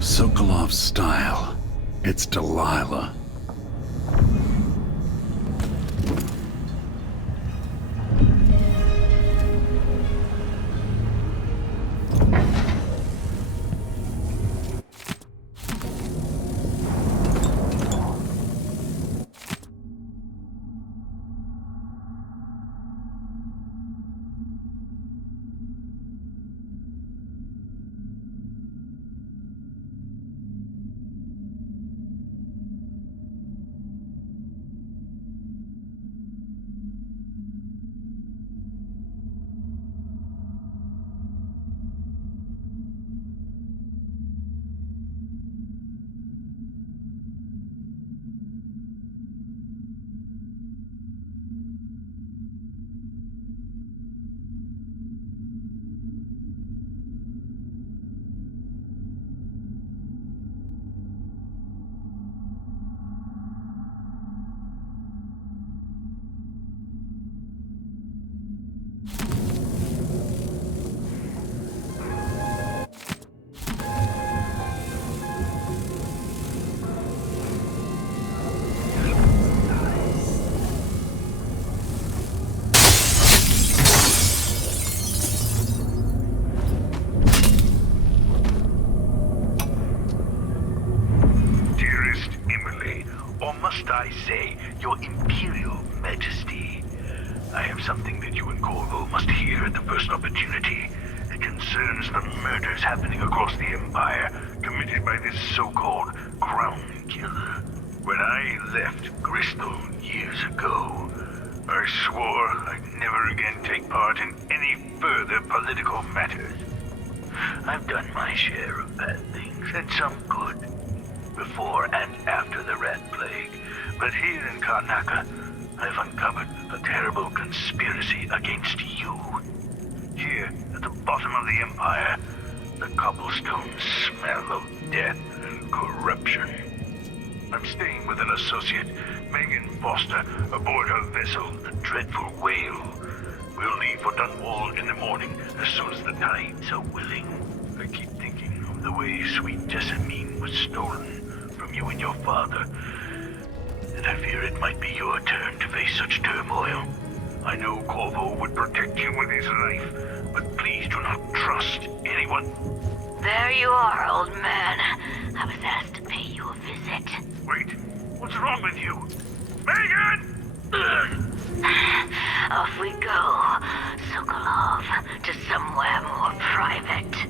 Sokolov's style. It's Delilah. say, Your Imperial Majesty. I have something that you and Corvo must hear at the first opportunity. It concerns the murders happening across the Empire, committed by this so-called Crown Killer. When I left Bristol years ago, I swore I'd never again take part in any further political matters. I've done my share of bad things, and some good, before and after the Rat Plague. But here in Karnaca, I've uncovered a terrible conspiracy against you. Here, at the bottom of the Empire, the cobblestones smell of death and corruption. I'm staying with an associate, Megan Foster, aboard her vessel, the Dreadful Whale. We'll leave for Dunwall in the morning, as soon as the tides are willing. I keep thinking of the way sweet Jessamine was stolen from you and your father, and I fear it might be your turn to face such turmoil. I know Corvo would protect you with his life, but please do not trust anyone. There you are, old man. I was asked to pay you a visit. Wait, what's wrong with you? Megan! Off we go, Sokolov, to somewhere more private.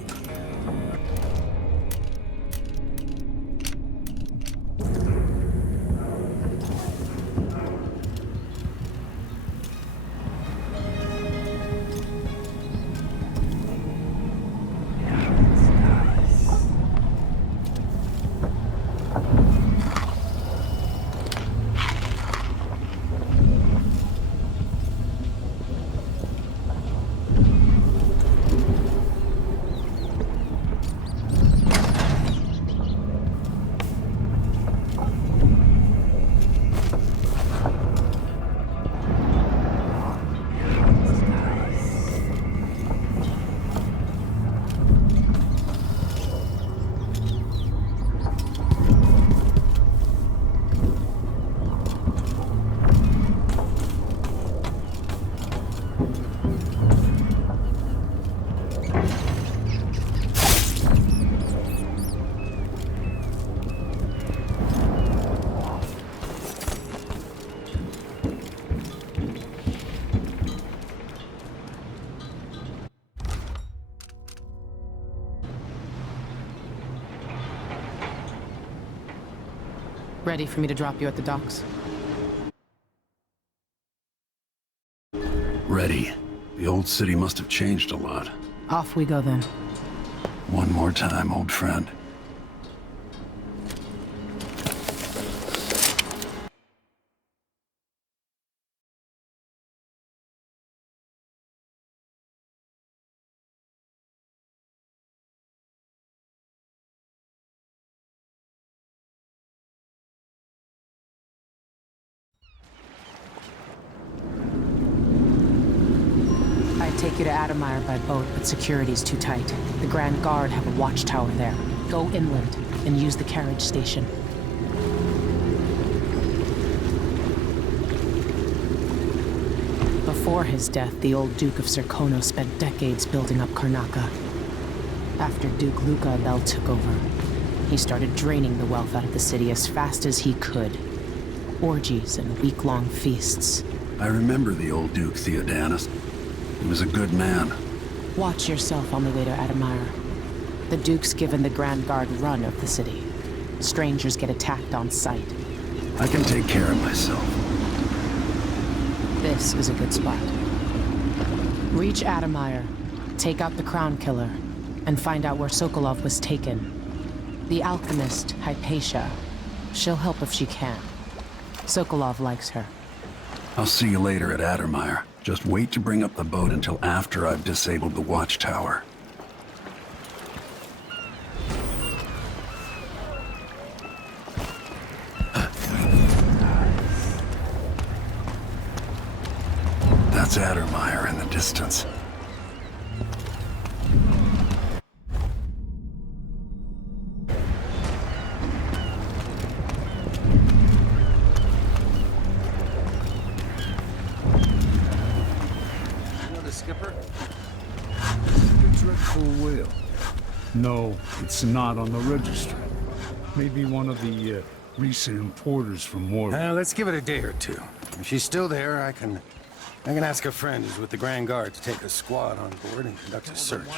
Ready for me to drop you at the docks? Ready. The old city must have changed a lot. Off we go then. One more time, old friend. I'd take you to Adamire by boat, but security's too tight. The Grand Guard have a watchtower there. Go inland and use the carriage station. Before his death, the old Duke of Serkonos spent decades building up Karnaca. After Duke Luca Abel took over, he started draining the wealth out of the city as fast as he could. Orgies and week-long feasts. I remember the old Duke Theodanis. He was a good man. Watch yourself on the way to Adamire. The Duke's given the Grand Guard run of the city. Strangers get attacked on sight. I can take care of myself. This is a good spot. Reach Adamire, take out the Crown Killer, and find out where Sokolov was taken. The alchemist, Hypatia. She'll help if she can. Sokolov likes her. I'll see you later at Addermire. Just wait to bring up the boat until after I've disabled the watchtower. That's Addermire in the distance. Skipper? The Dreadful Whale. No, it's not on the registry. Maybe one of the recent importers from Mordor. Let's give it a day or two. If she's still there, I can ask a friend who's with the Grand Guard to take a squad on board and conduct a search.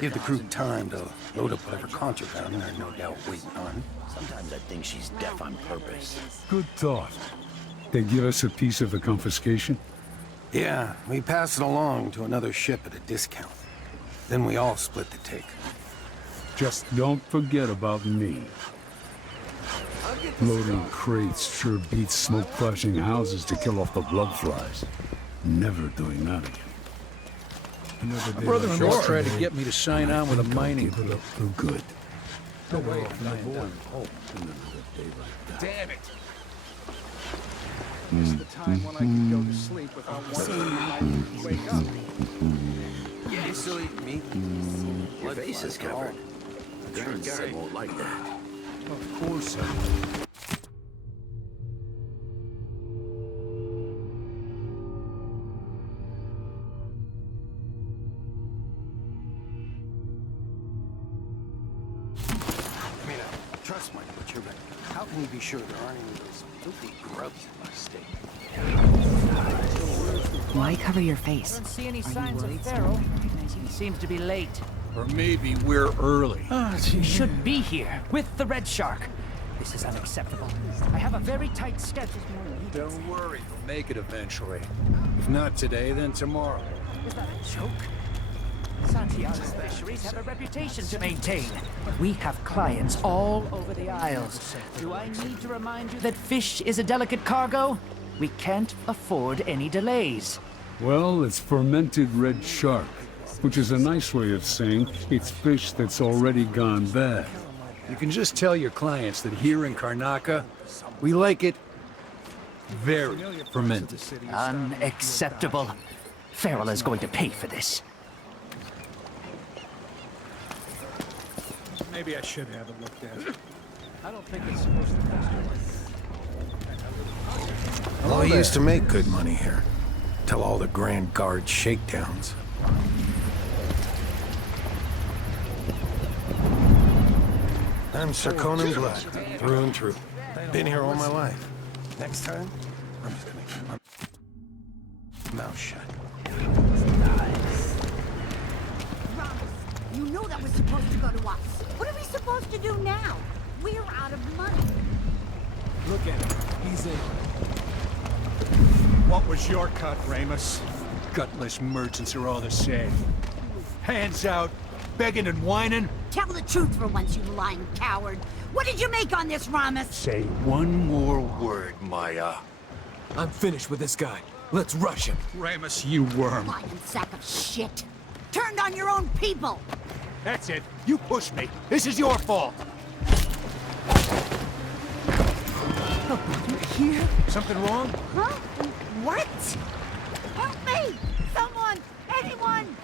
Give the crew time to load up whatever contraband they're no doubt waiting on. Sometimes I think she's deaf on purpose. Good thought. They give us a piece of the confiscation? Yeah, we pass it along to another ship at a discount. Then we all split the take. Just don't forget about me. Loading crates sure beats smoke-flashing houses to kill off the blood flies. Never doing that again. My brother-in-law tried to get me to sign on with a mining Give it up for good. No way of dying down. Damn it! This is the time when I could go to sleep without worrying I wake up. Yeah, so me. Your face is covered. The Grand Guard won't like that. Of course I will. Trust my butcher, but how can you be sure there aren't any of those filthy grubs in my steak? Why cover your face? I don't see any signs of Farrell. He seems to be late. Or maybe we're early. He should be here, with the Red Shark. This is unacceptable. I have a very tight schedule. Don't worry, we'll make it eventually. If not today, then tomorrow. Is that a joke? Santiago's fisheries have a reputation to maintain. We have clients all over the Isles. Do I need to remind you that fish is a delicate cargo? We can't afford any delays. Well, it's fermented red shark, which is a nice way of saying it's fish that's already gone bad. You can just tell your clients that here in Karnaca, we like it very fermented. Unacceptable. Farrell is going to pay for this. Maybe I should have it looked at. I don't think it's supposed to cost you. Well, we used to make good money here. Till all the Grand Guard shakedowns. I'm Sir Conan Blood, through and through. Been here all my life. Next time, I'm just gonna keep my mouth shut. You know that was supposed to go to us. What are we supposed to do now? We're out of money. Look at him. He's in. What was your cut, Ramus? Gutless merchants are all the same. Hands out, begging and whining. Tell the truth for once, you lying coward. What did you make on this, Ramus? Say one more word, Maya. I'm finished with this guy. Let's rush him. Ramus, you worm. Lying sack of shit. Turned on your own people. That's it. You pushed me. This is your fault. Here? Something wrong? Huh? What? Help me! Someone! Anyone!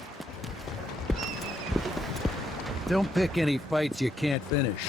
Don't pick any fights you can't finish.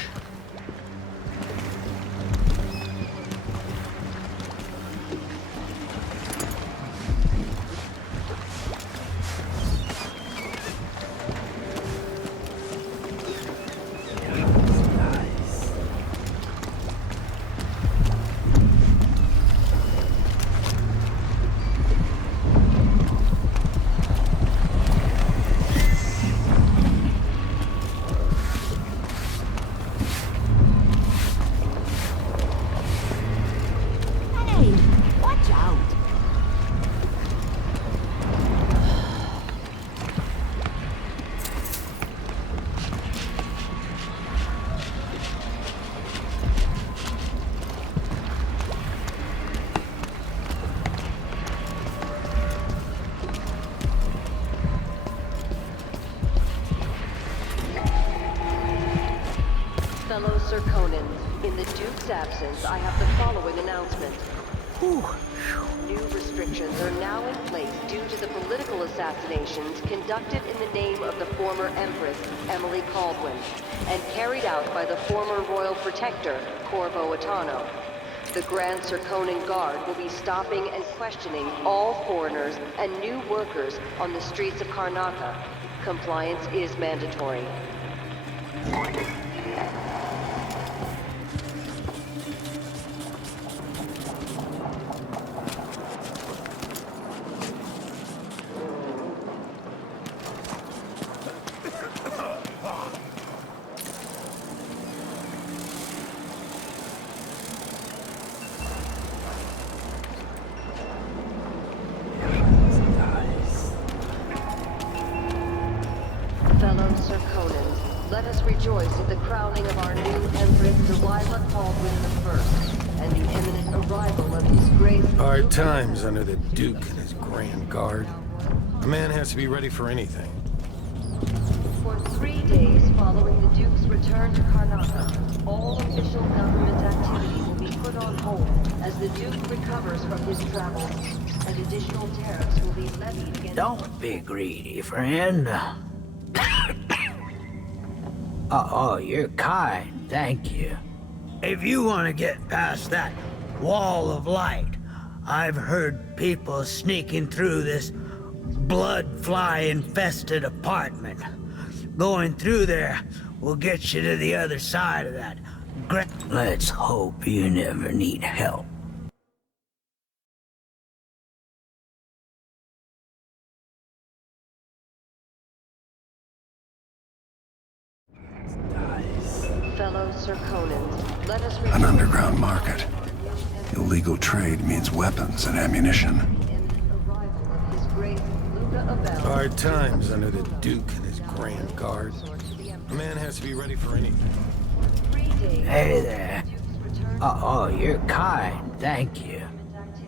Fellow Sir Conan, in the Duke's absence, I have the following announcement. New restrictions are now in place due to the political assassinations conducted in the name of the former Empress, Emily Kaldwin, and carried out by the former Royal Protector, Corvo Attano. The Grand Sir Conan Guard will be stopping and questioning all foreigners and new workers on the streets of Karnaca. Compliance is mandatory. Fellow Serkonans, let us rejoice at the crowning of our new Empress Delilah Caldwin I, and the imminent arrival of His Grace... Hard times under the Duke and his Grand Guard. A man has to be ready for anything. For 3 days following the Duke's return to Karnaca, all official government activity will be put on hold as the Duke recovers from his travels, and additional tariffs will be levied against... Don't be greedy, friend. Oh, you're kind, thank you. If you want to get past that wall of light, I've heard people sneaking through this blood-fly-infested apartment. Going through there will get you to the other side of that. Let's hope you never need help. Fellow Serkonans, let us An underground market. Illegal trade means weapons and ammunition. Hard times under the Duke and his Grand Guard. A man has to be ready for anything. Hey there. Oh, you're kind, thank you.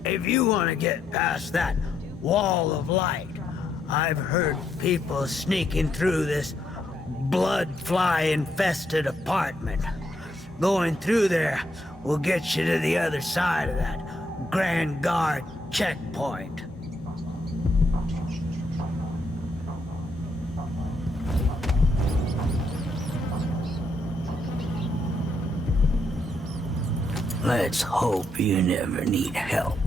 If you want to get past that wall of light, I've heard people sneaking through this blood-fly-infested apartment. Going through there will get you to the other side of that Grand Guard checkpoint. Let's hope you never need help.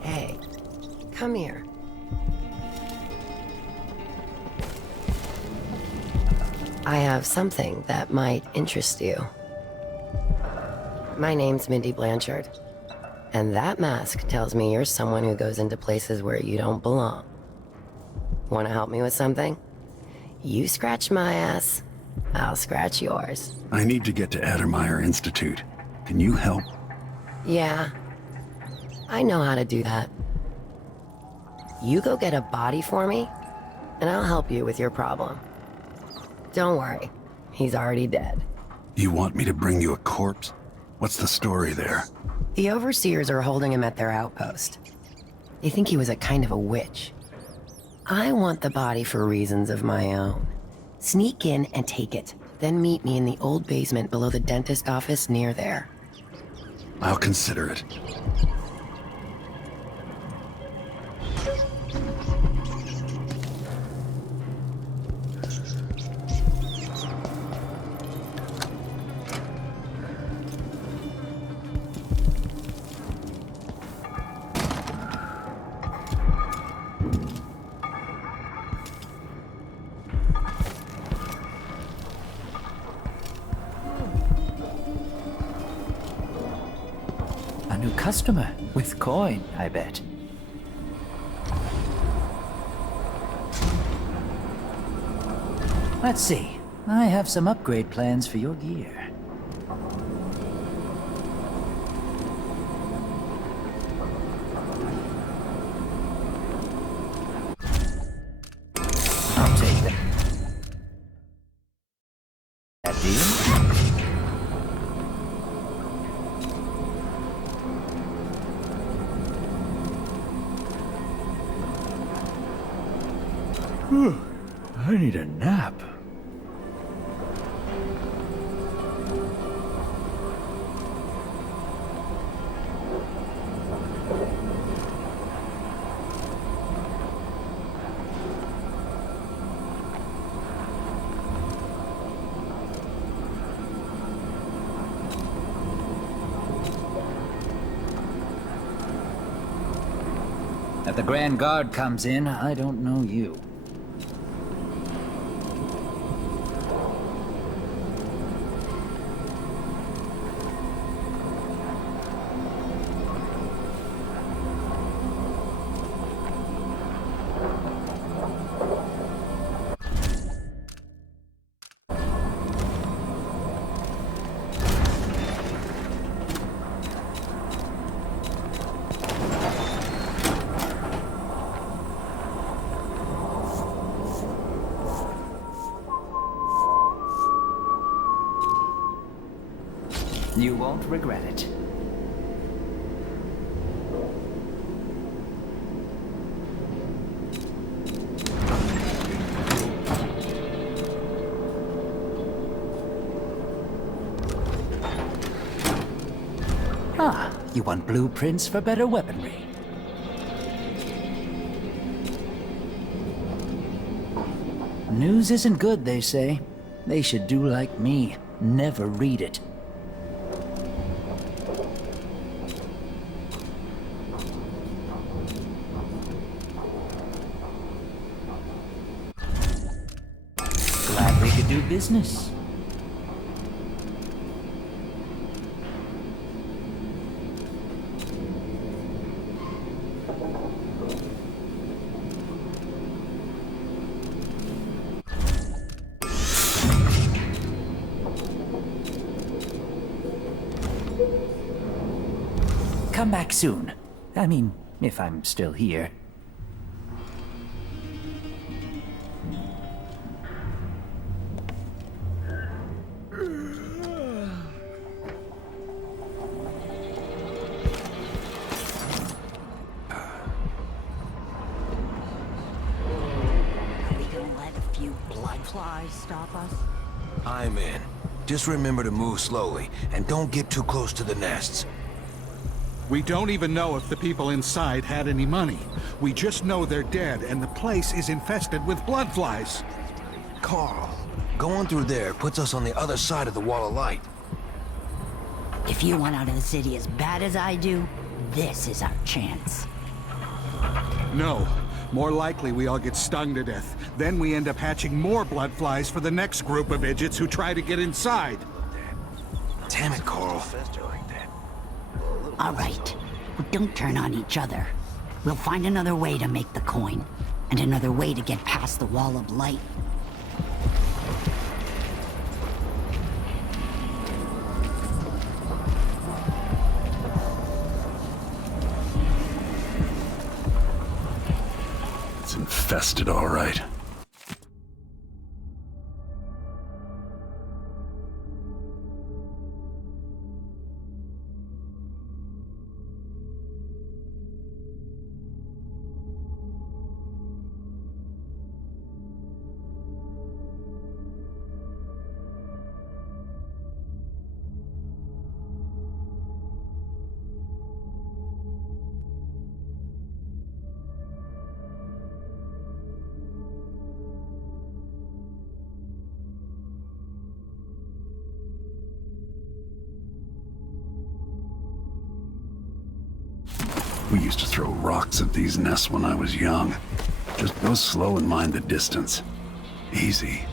Hey, come here. I have something that might interest you. My name's Mindy Blanchard, and that mask tells me you're someone who goes into places where you don't belong. Want to help me with something? You scratch my ass, I'll scratch yours. I need to get to Addermeyer Institute. Can you help? Yeah, I know how to do that. You go get a body for me, and I'll help you with your problem. Don't worry, he's already dead. You want me to bring you a corpse? What's the story there? The overseers are holding him at their outpost. They think he was a kind of a witch. I want the body for reasons of my own. Sneak in and take it, then meet me in the old basement below the dentist office near there. I'll consider it. A new customer with coin, I bet. Let's see. I have some upgrade plans for your gear. I'll take that. That deal? I need a nap. If the Grand Guard comes in, I don't know you. You won't regret it. Ah, you want blueprints for better weaponry. News isn't good, they say. They should do like me. Never read it. Glad we could do business. Come back soon. I mean, if I'm still here. Are we gonna let a few blood flies stop us? I'm in. Just remember to move slowly, and don't get too close to the nests. We don't even know if the people inside had any money. We just know they're dead, and the place is infested with blood flies. Carl, going through there puts us on the other side of the wall of light. If you want out of the city as bad as I do, this is our chance. No. More likely we all get stung to death. Then we end up hatching more blood flies for the next group of idiots who try to get inside. Damn it, Carl. All right, but don't turn on each other. We'll find another way to make the coin, and another way to get past the wall of light. It's infested, all right. We used to throw rocks at these nests when I was young. Just go slow and mind the distance. Easy.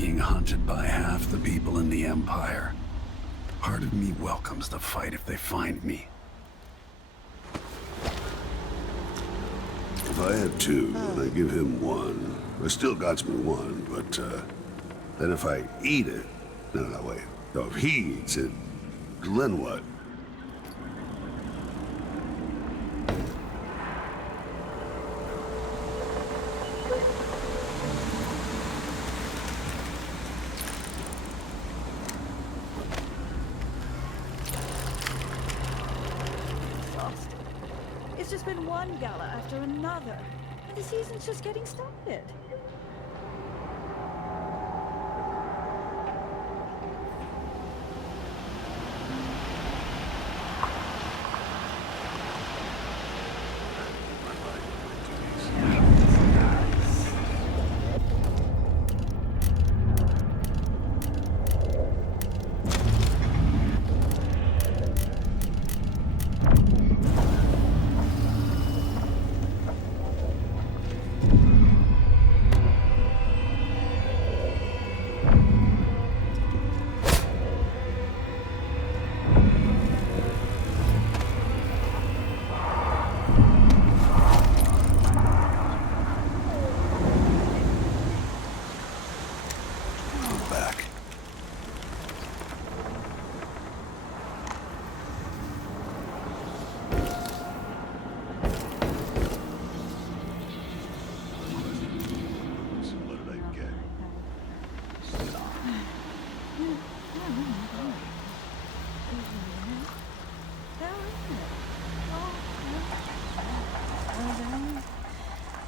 being hunted by half the people in the Empire. Part of me welcomes the fight if they find me. If I had two, and I give him one, I still got me one, but, then if I eat it... No, wait. No, if he eats it, then what? It's just been one gala after another, and the season's just getting started.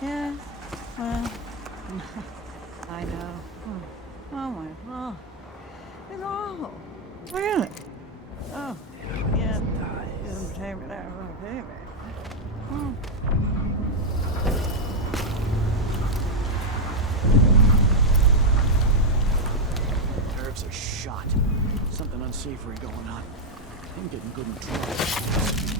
Yes, well, I know. Oh my God. It's awful. Really? Oh, yeah. Doesn't take me that long, baby. Nerves are shot. Something unsavory going on. I'm getting good in trouble.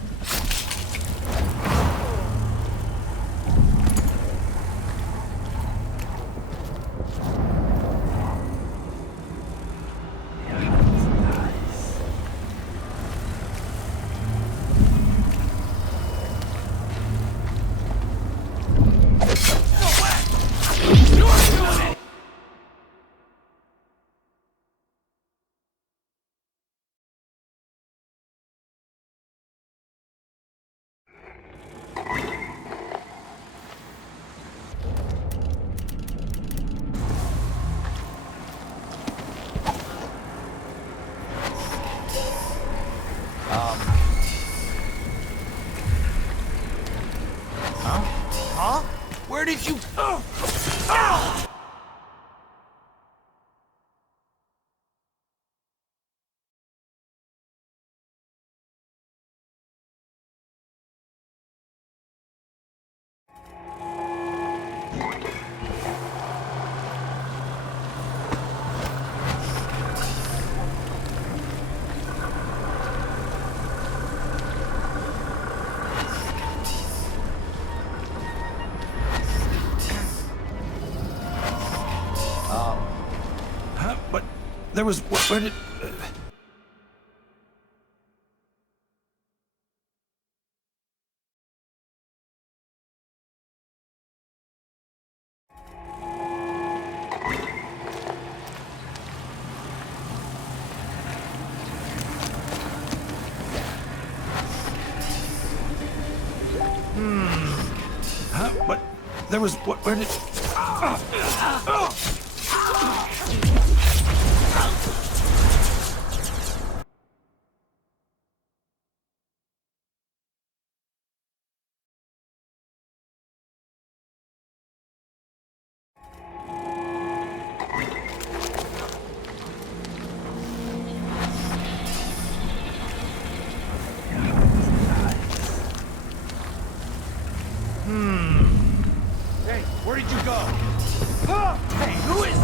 Where did you... But there was... Where did... But there was... Where did... Hey, where did you go? Hey, who is...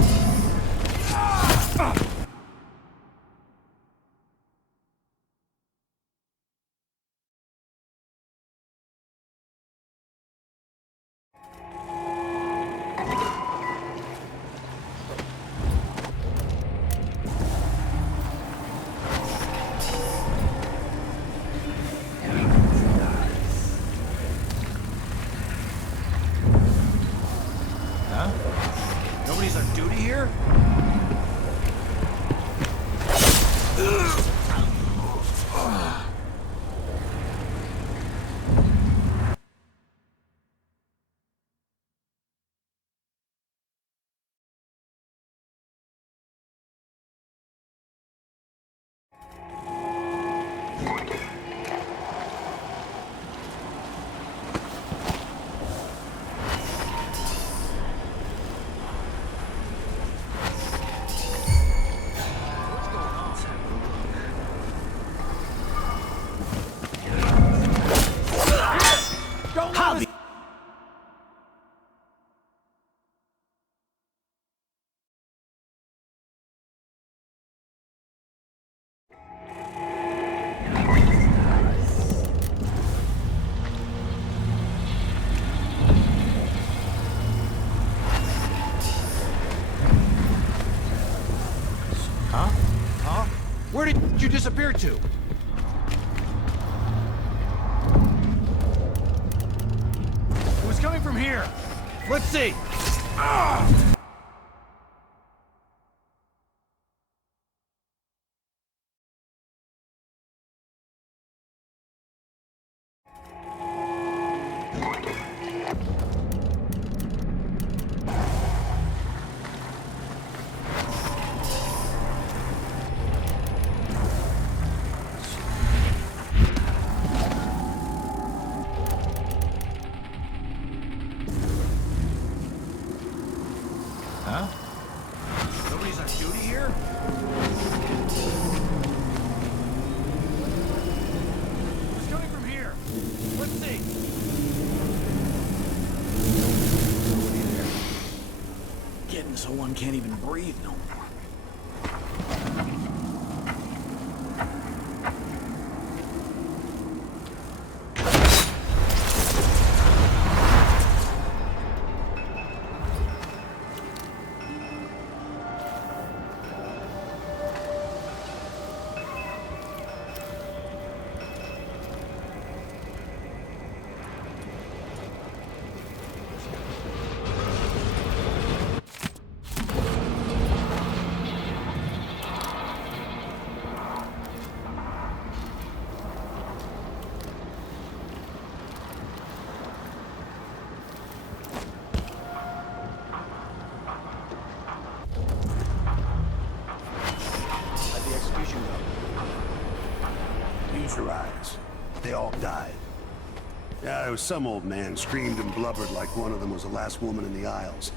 Nobody's on duty here? Where did you disappear to? It was coming from here. Let's see. Huh? Nobody's on duty here? It's coming from here. Let's see. Getting so one can't even breathe no more. Use your eyes. They all died. Yeah, there was some old man screamed and blubbered like one of them was the last woman in the Isles.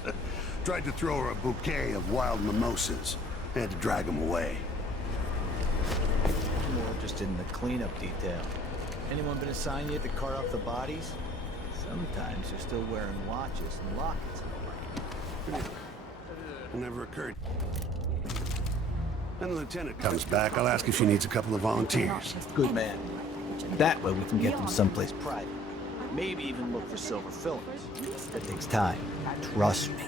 Tried to throw her a bouquet of wild mimosas. Had to drag him away. More interested in the cleanup detail. Anyone been assigned yet to cart off the bodies? Sometimes you're still wearing watches and lockets. It never occurred. When the lieutenant comes back, I'll ask if she needs a couple of volunteers. Good man. That way we can get them someplace private. Maybe even look for silver filaments. That takes time. Trust me.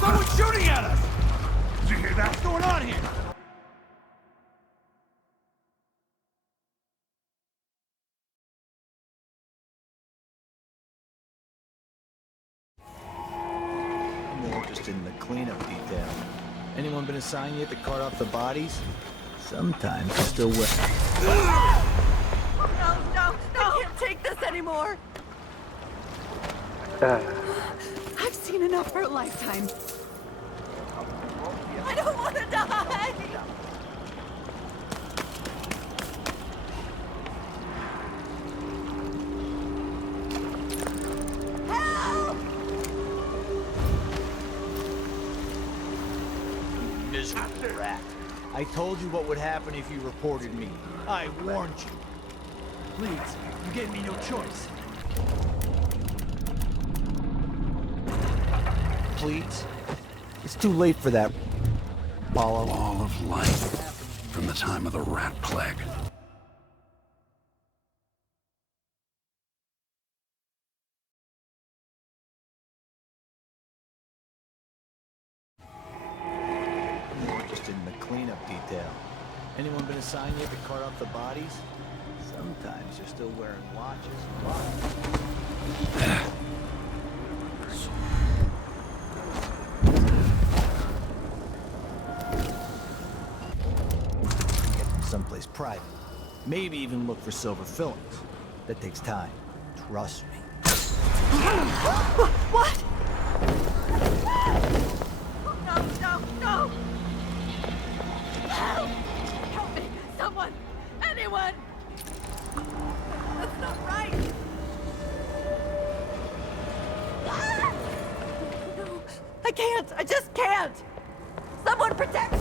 Someone's shooting at us! Did you hear that? What's going on here? More interested in the cleanup detail. Anyone been assigned yet to cart off the bodies? Sometimes you're still No, I can't take this anymore. I've seen enough for a lifetime. I don't want to die. Help! Miserable rat. I told you what would happen if you reported me. I warned you. Please, you gave me no choice. Please? It's too late for that, Apollo. Wall of light from the time of the rat plague. More interested in the cleanup detail. Anyone been assigned yet to cart off the bodies? Sometimes you're still wearing watches and lockets. private. Maybe even look for silver fillings. That takes time. Trust me. What? No, no, no! Help! Help me! Someone! Anyone! That's not right! No, I can't! I just can't! Someone protect me!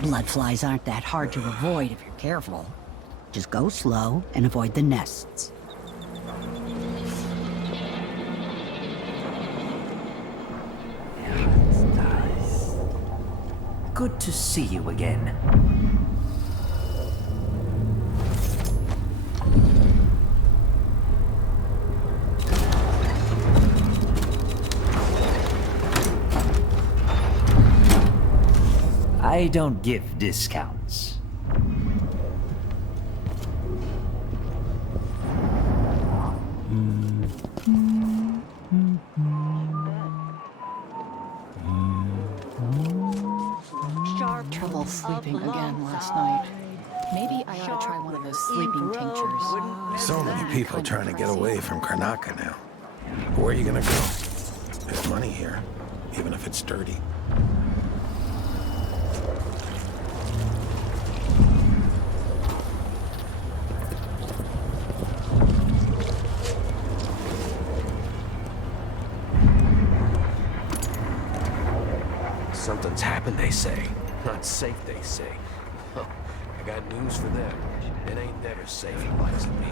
Bloodflies aren't that hard to avoid if you're careful. Just go slow and avoid the nests. Good to see you again. I don't give discounts. Trouble sleeping again last night. Maybe I ought to try one of those sleeping tinctures. So many people trying to get away from Karnaca now. But where are you gonna go? There's money here, even if it's dirty. Something's happened, they say. Not safe, they say. Huh. I got news for them. It ain't never safe in lights of me.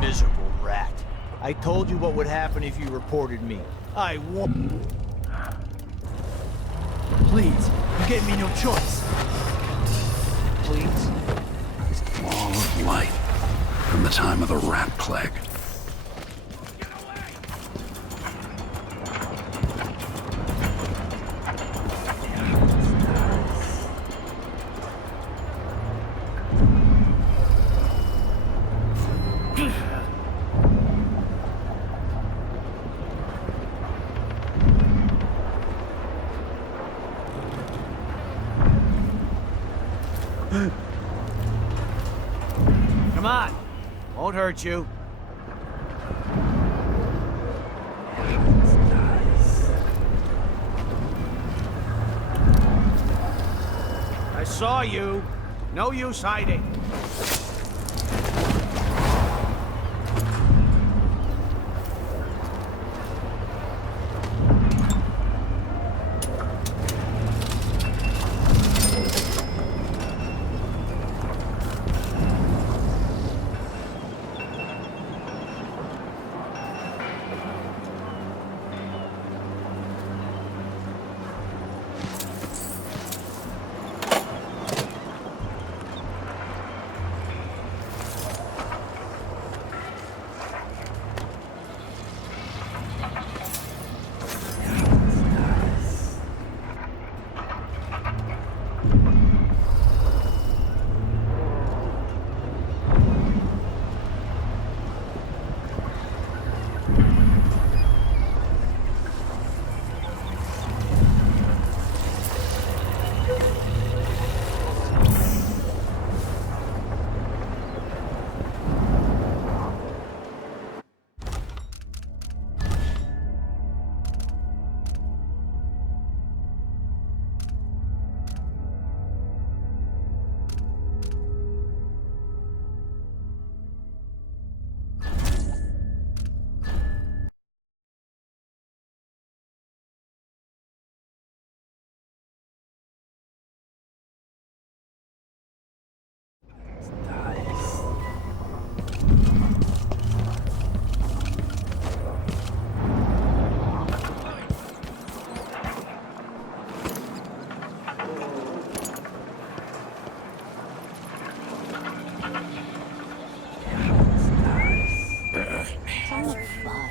Miserable rat. I told you what would happen if you reported me. I won't. Please, you gave me no choice. Please. Wall of light from the time of the rat plague. Come on. Won't hurt you. I saw you. No use hiding.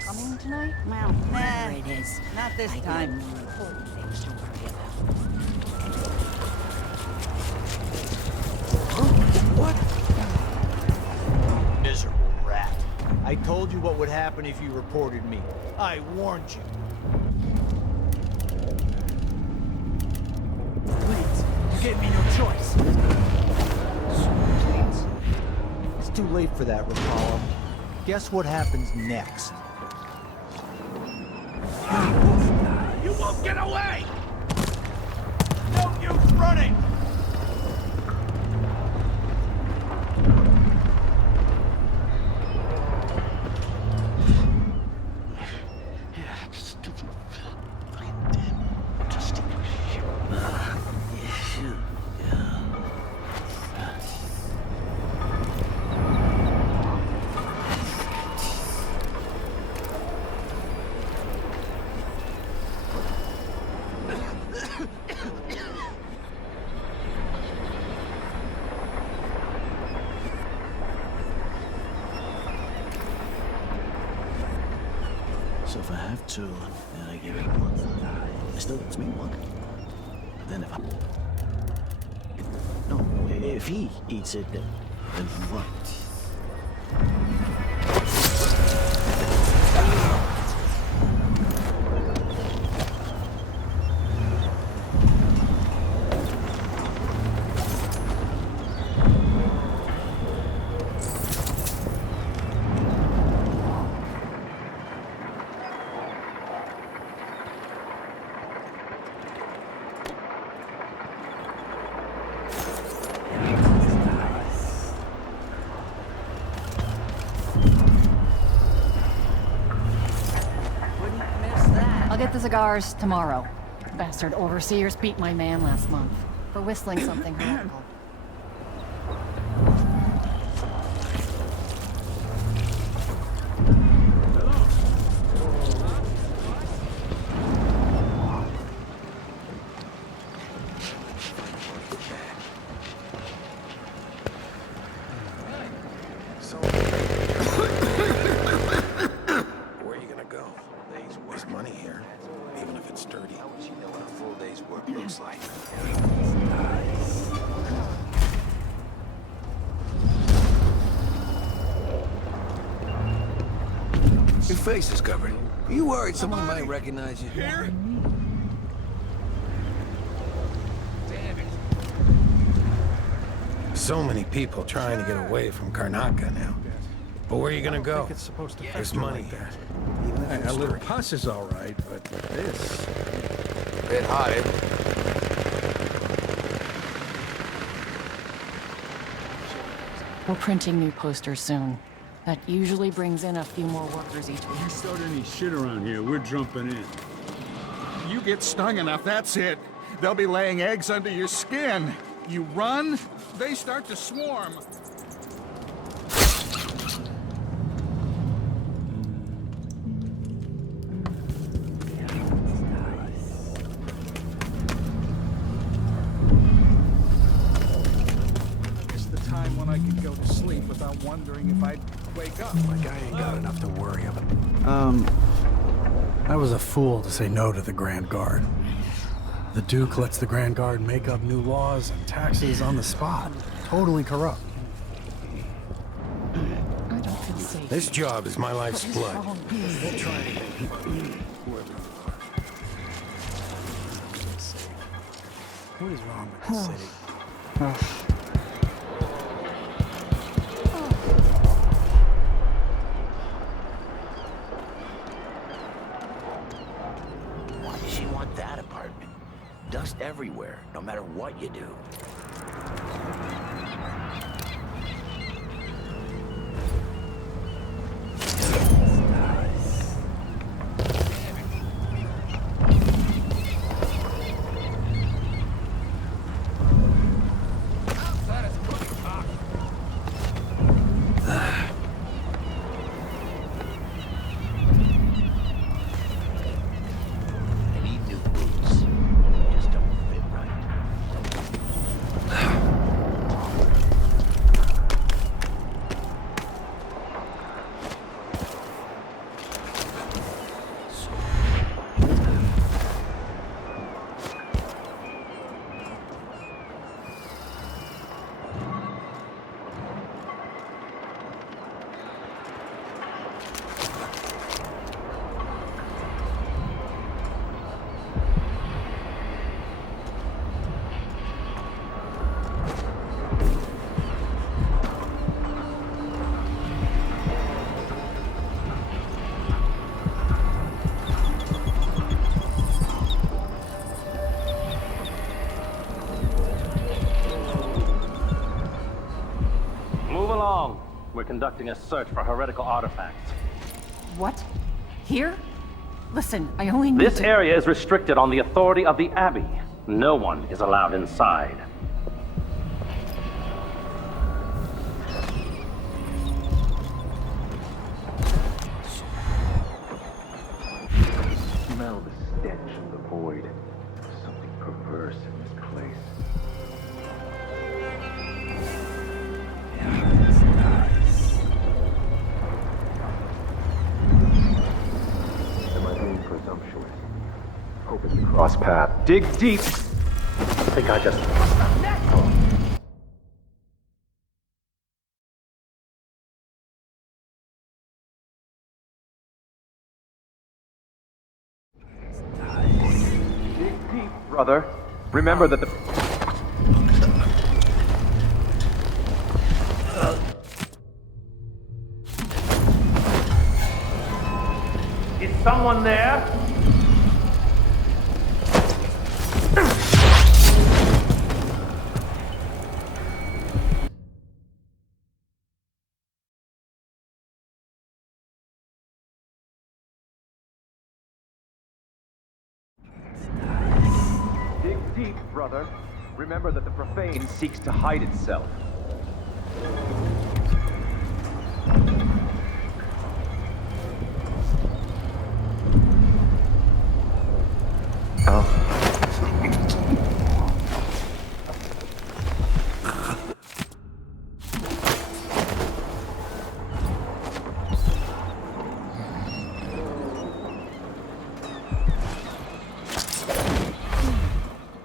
Coming tonight? Well, whatever it is. Not this time. Important things to worry about. What? Miserable rat. I told you what would happen if you reported me. I warned you. Please, you gave me no choice. Please. It's too late for that, Rapallo. Guess what happens next? You won't get away! No use running! So if I have two, then I give it one. It still gives me one. But then if I... No, if he eats it, then what? I'll get the cigars tomorrow. Bastard overseers beat my man last month for whistling something heretical. Where are you gonna go? There's money here, even if it's dirty. How would you know what a full day's work looks like? Your face is covered. Are you worried someone might recognize you? Here? So many people trying to get away from Karnaca now. But where are you gonna go? It's supposed to There's money here. A little pus is all right, but this... Bit hot, eh? We're printing new posters soon. That usually brings in a few more workers each week. You start any shit around here, we're jumping in. You get stung enough, that's it. They'll be laying eggs under your skin. You run, they start to swarm. I could go to sleep without wondering if I'd wake up. Like I ain't got enough to worry about. I was a fool to say no to the Grand Guard. The Duke lets the Grand Guard make up new laws and taxes on the spot. Totally corrupt. I don't feel safe. This job is my life's blood. We'll try it. What is wrong with this city? Why does she want that apartment? Dust everywhere, no matter what you do. We're conducting a search for heretical artifacts. What? Here? Listen, I only need This area is restricted on the authority of the Abbey. No one is allowed inside. Smell the stench of the void. There's something perverse in this place. Presumptuous. Hoping to cross path. Dig deep! I think I just... Dig deep, brother. Remember that the... Is someone there? Dig deep, brother. Remember that the profane seeks to hide itself.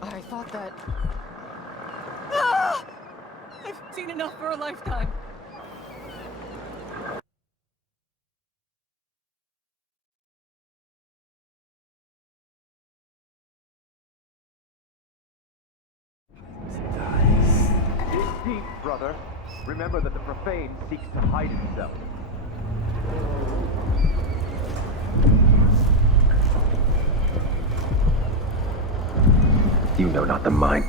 I thought that... Ah! I've seen enough for a lifetime. Dig deep, brother. Remember that the profane seeks to hide itself. You know not the mind.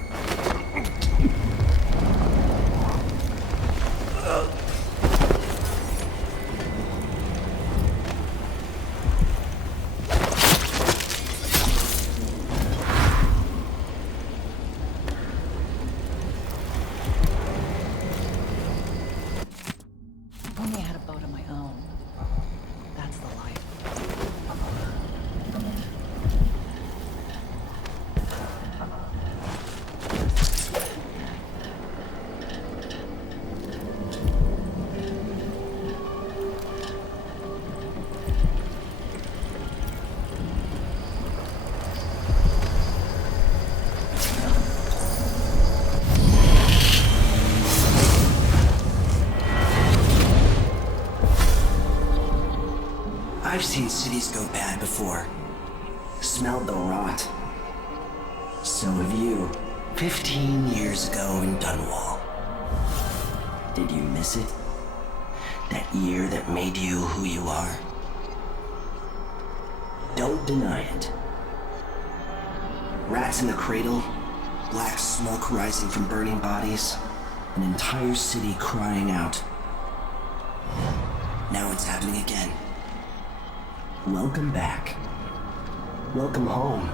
seen cities go bad before. Smelled the rot. So have you. 15 years ago in Dunwall. Did you miss it? That year that made you who you are? Don't deny it. Rats in the cradle, black smoke rising from burning bodies, an entire city crying out. Now it's happening again. Welcome back. Welcome home.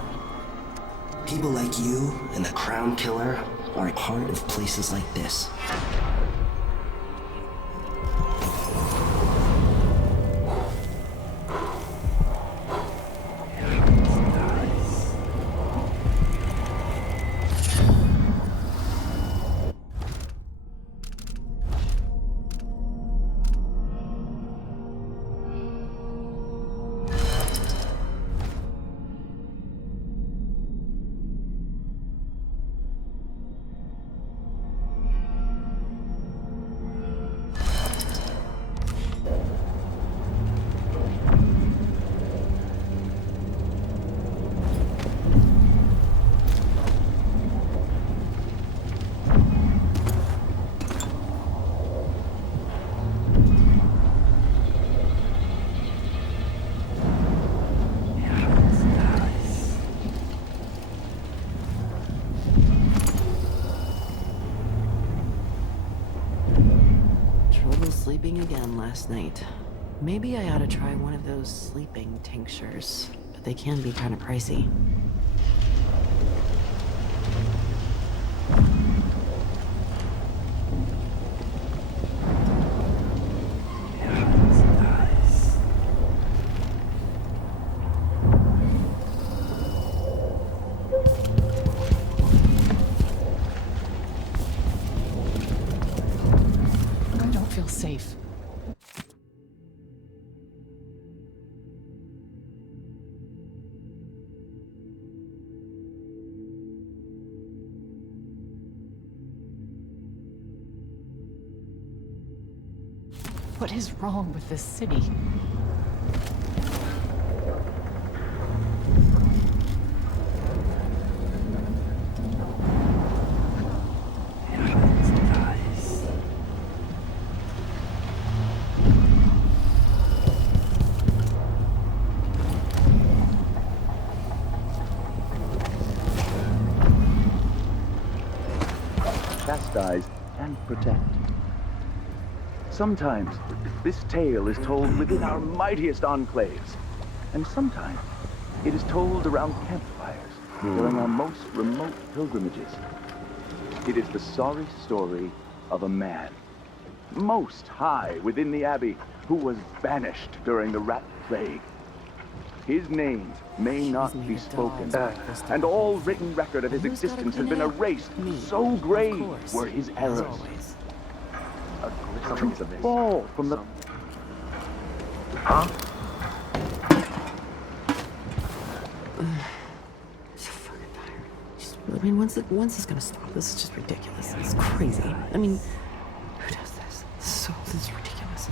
People like you and the Crown Killer are part of places like this. Sleeping again last night. Maybe I ought to try one of those sleeping tinctures, but they can be kind of pricey. Safe. What is wrong with this city? Chastise and protect. Sometimes this tale is told within our mightiest enclaves, and sometimes it is told around campfires during our most remote pilgrimages. It is the sorry story of a man, most high within the Abbey, who was banished during the Rat Plague. His name may not be spoken, and all written record of his existence has been erased. So grave were his errors. A glittering fall from the... Huh? So fucking tired. I mean, when's this gonna stop? This is just ridiculous. It's crazy. I mean, who does this? This is ridiculous.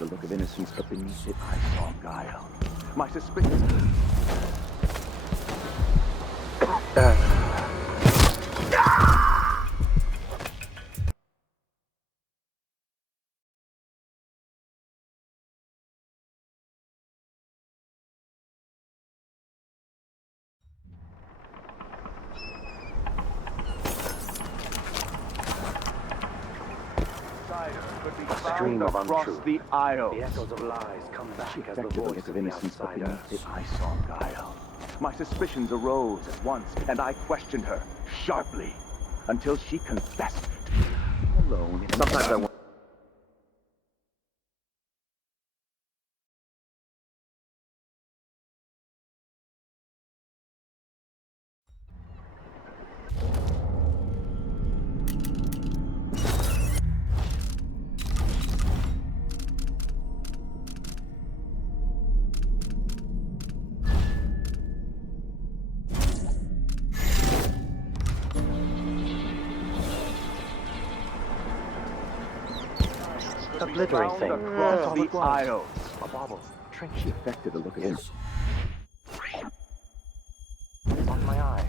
the look of innocence, but beneath it I saw guile. My suspicion... Stream of across untruth. the aisles. The echoes of lies come back She as the affected the voice look of of the innocence, but outsider. beneath it I saw guile. My suspicions arose at once, and I questioned her sharply until she confessed to me alone. Sometimes I want. A glittering thing. Across the aisles. A bauble. Trinket. She affected the look of innocence. It's on my eye.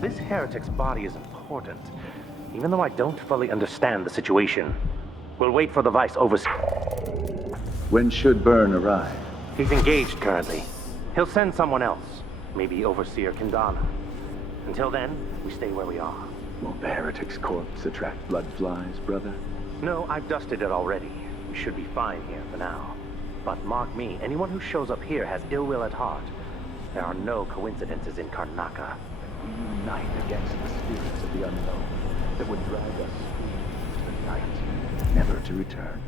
This heretic's body is important, even though I don't fully understand the situation. We'll wait for the Vice Overseer. When should Byrne arrive? He's engaged currently. He'll send someone else, maybe Overseer Kendana. Until then, we stay where we are. Won't the heretic's corpse attract blood flies, brother? No, I've dusted it already. We should be fine here for now. But mark me, anyone who shows up here has ill will at heart. There are no coincidences in Karnaca. We unite against the spirits of the unknown that would drag us into the night, never to return.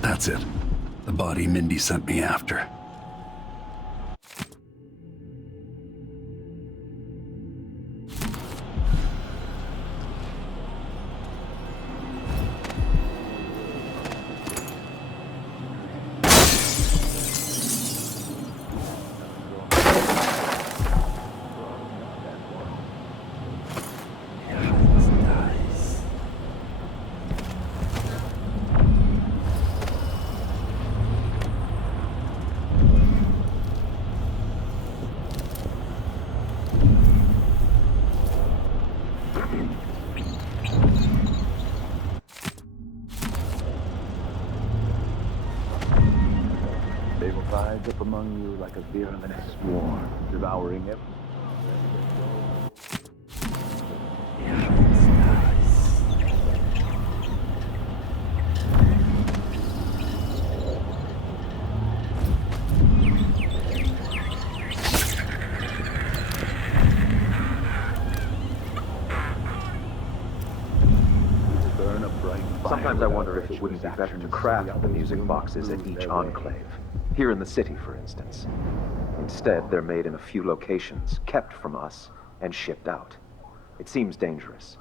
That's it. The body Mindy sent me after. They will rise up among you like a virulent swarm, devouring everything. would it be better to craft the music boxes at each enclave? Here in the city, for instance. Instead, they're made in a few locations, kept from us, and shipped out. It seems dangerous.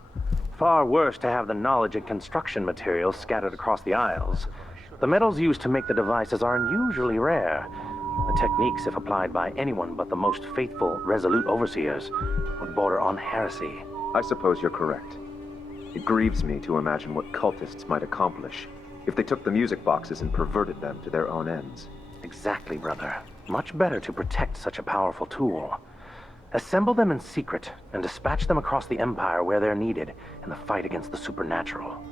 Far worse to have the knowledge and construction materials scattered across the Isles. The metals used to make the devices are unusually rare. The techniques, if applied by anyone but the most faithful, resolute overseers, would border on heresy. I suppose you're correct. It grieves me to imagine what cultists might accomplish if they took the music boxes and perverted them to their own ends. Exactly, brother. Much better to protect such a powerful tool. Assemble them in secret and dispatch them across the Empire where they're needed in the fight against the supernatural.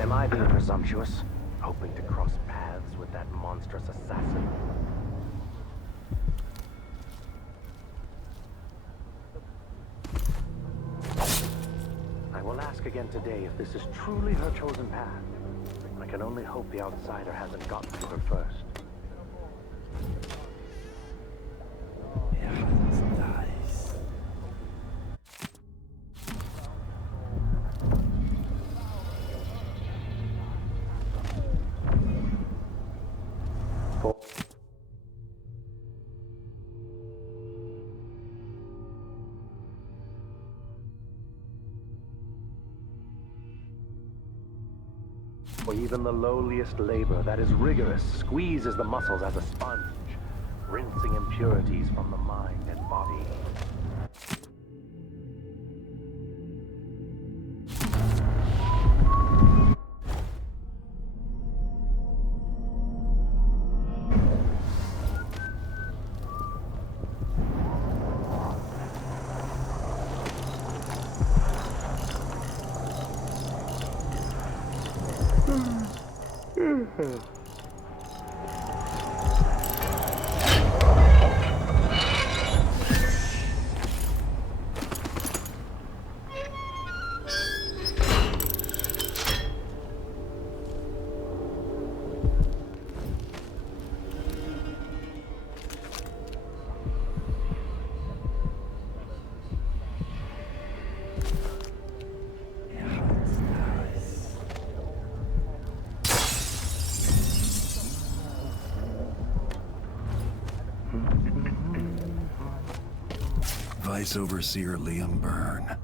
Am I being presumptuous? Hoping to cross paths with that monstrous assassin? I will ask again today if this is truly her chosen path. I can only hope the outsider hasn't gotten to her first. For even the lowliest labor that is rigorous squeezes the muscles as a sponge, rinsing impurities from the mind and body. Vice Overseer Liam Byrne.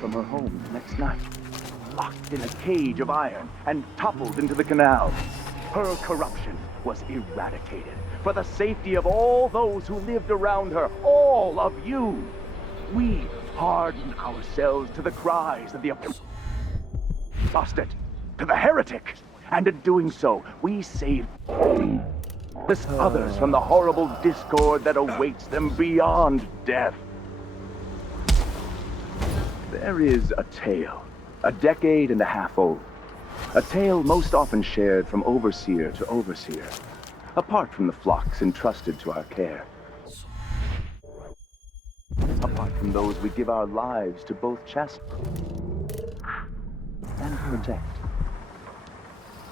From her home the next night, locked in a cage of iron and toppled into the canal. Her corruption was eradicated for the safety of all those who lived around her, all of you. We hardened ourselves to the cries of the apostate, to the heretic, and in doing so, we saved others from the horrible discord that awaits them beyond death. There is a tale, a decade and a half old. A tale most often shared from overseer to overseer, apart from the flocks entrusted to our care. Apart from those we give our lives to both chastise and protect.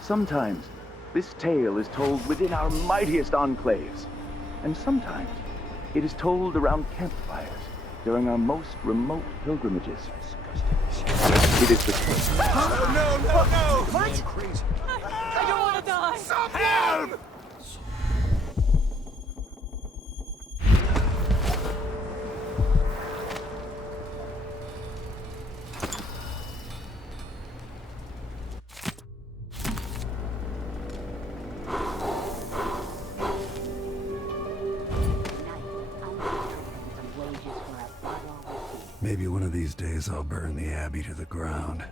Sometimes, this tale is told within our mightiest enclaves, and sometimes it is told around campfires during our most remote pilgrimages. It is the... No! What? I don't want to die! Help! Maybe one of these days I'll burn the Abbey to the ground.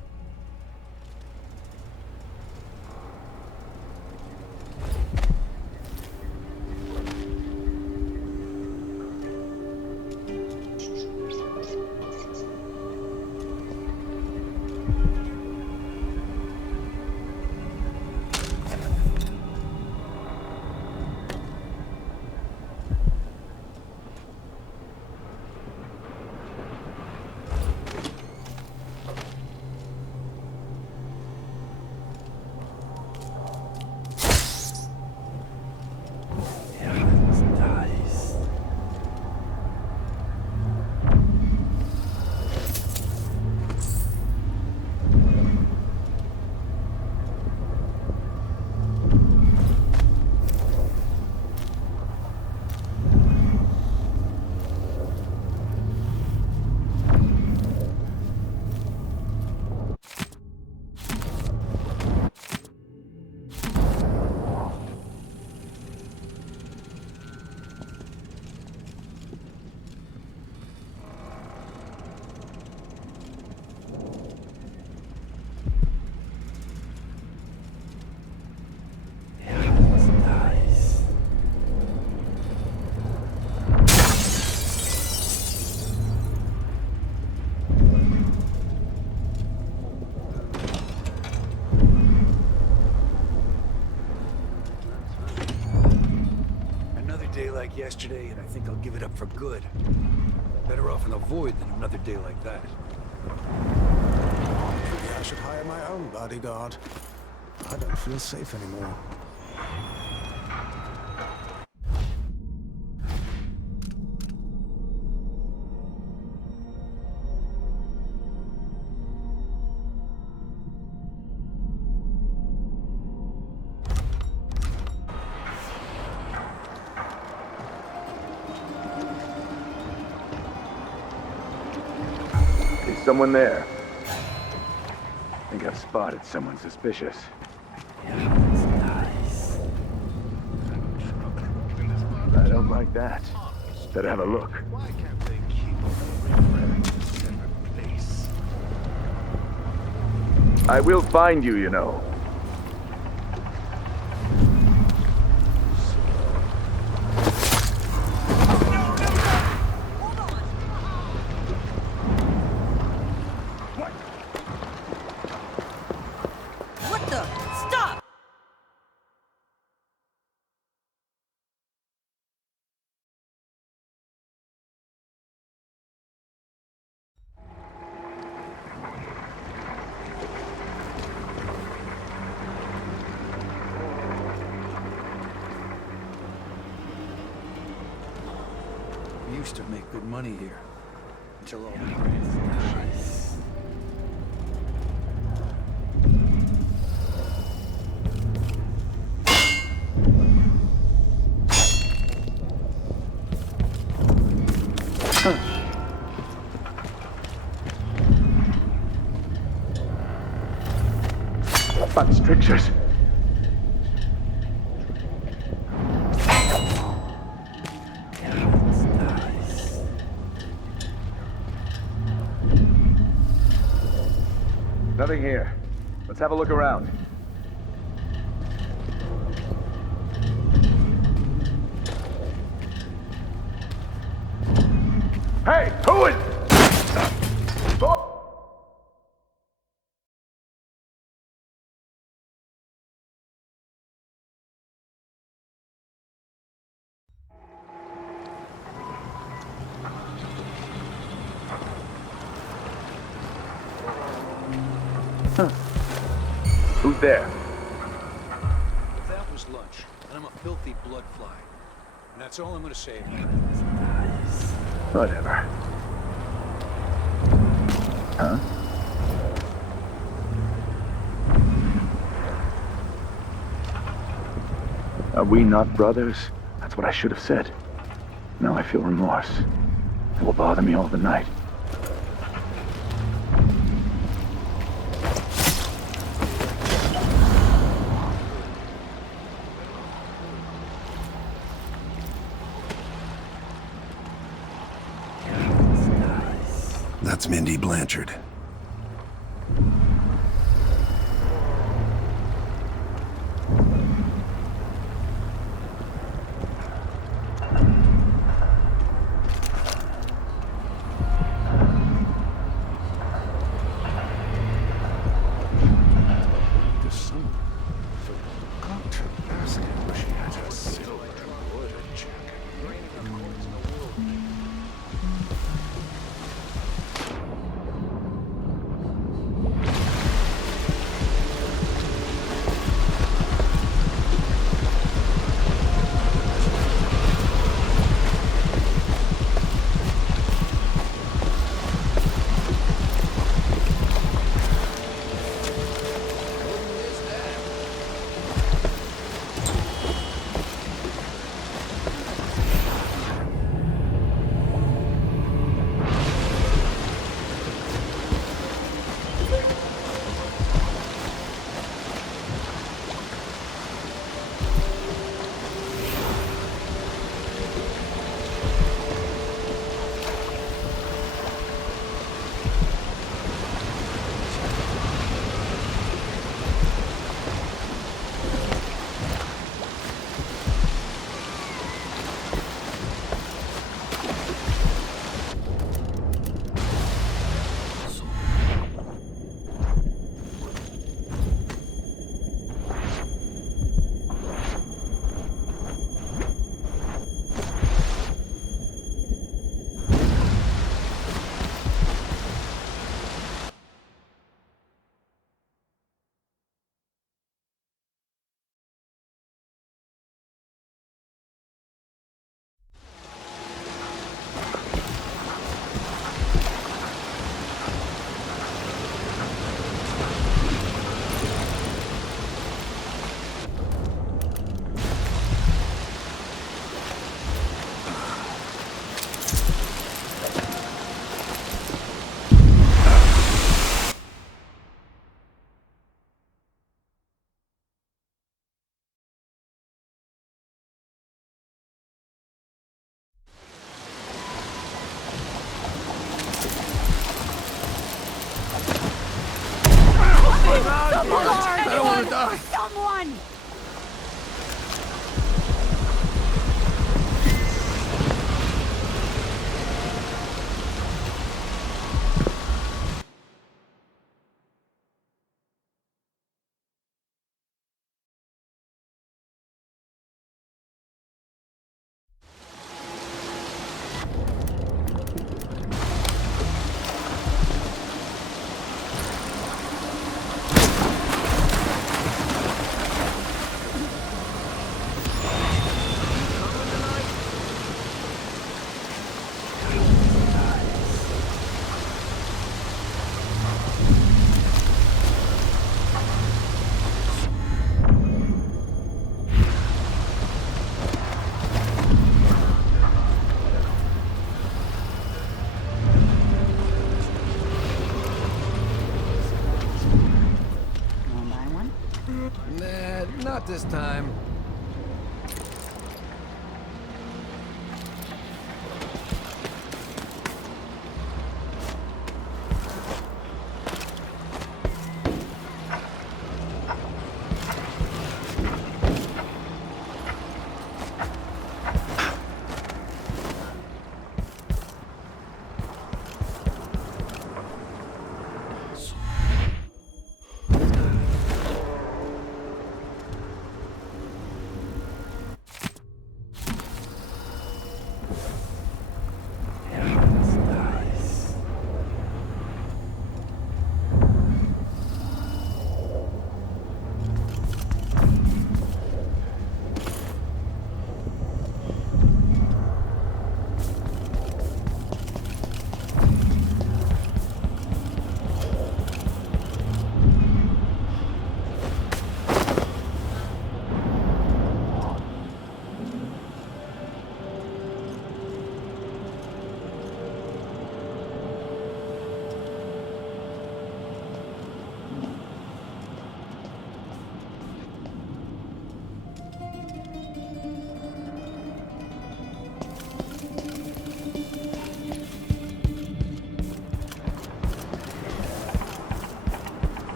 Like yesterday, and I think I'll give it up for good. Better off in the void than another day like that. Maybe I should hire my own bodyguard. I don't feel safe anymore. Someone there. I think I've spotted someone suspicious. I don't like that. Better have a look. I will find you, you know. We used to make good money here. Until all the graves. About strictures. Nothing here. Let's have a look around. Hey, who is... Who's there? That was lunch, and I'm a filthy blood fly. And that's all I'm gonna say. Whatever. Huh? Are we not brothers? That's what I should have said. Now I feel remorse. It will bother me all the night. That's Mindy Blanchard. I don't want to die. Someone! Nah, not this time.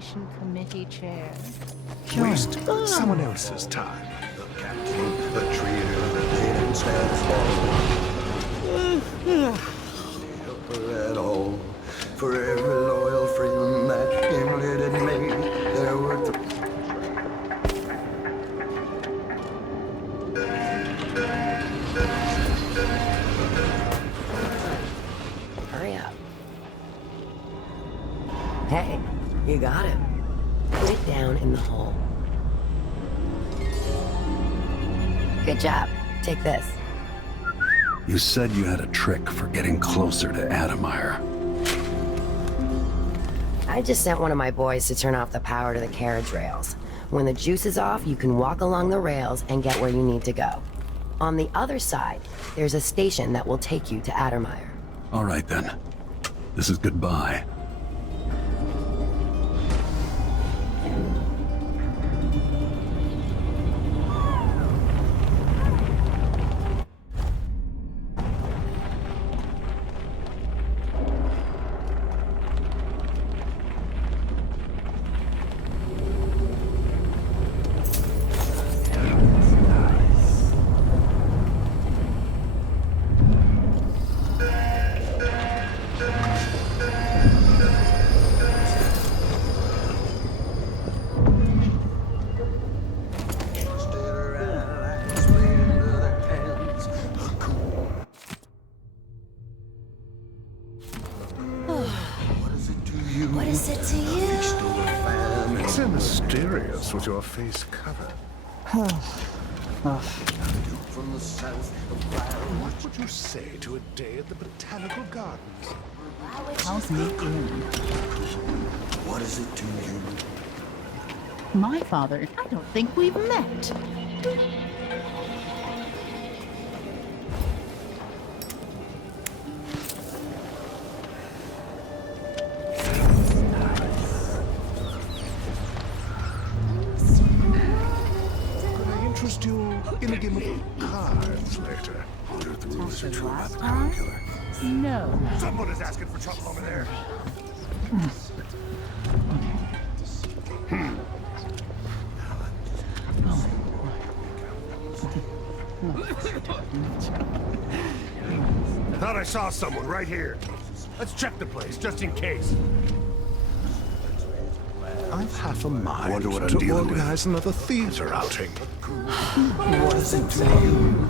Nomination Committee Chair. Waste someone else's time. The captain, the traitor, the name stands for at all. For every loyal friend that Gimlet had made, there were Hurry up. Hey, you got it. Put it down in the hole. Good job. Take this. You said you had a trick for getting closer to Adamire. I just sent one of my boys to turn off the power to the carriage rails. When the juice is off, you can walk along the rails and get where you need to go. On the other side, there's a station that will take you to Adamire. All right then. This is goodbye. What is it to you? So mysterious with your face covered. From the south of Ireland, what would you say to a day at the Botanical Gardens? How's me in? What is it to you? My father, I don't think we've met. Interest you in a game of cards later. Wonder if the rumors are true about the crown killer. No. Someone is asking for trouble over there. Thought I saw someone right here. Let's check the place, just in case. I've half a mind Wonder what I'm to dealing with. organize another theater outing. What is it to you?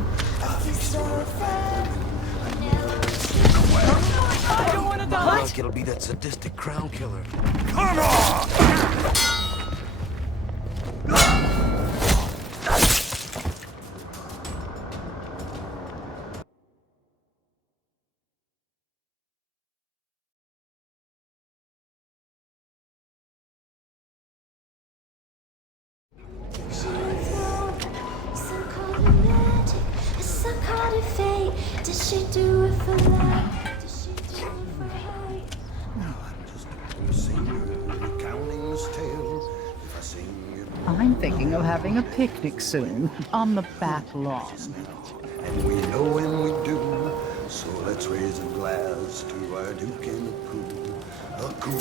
I don't want to die. Look, it'll be that sadistic crown killer. Come on! Did she do it for love? Did she do it for hate? I'm thinking of having a picnic soon, on the back lawn. And we know when we do, so let's raise a glass to our Duke and a coup.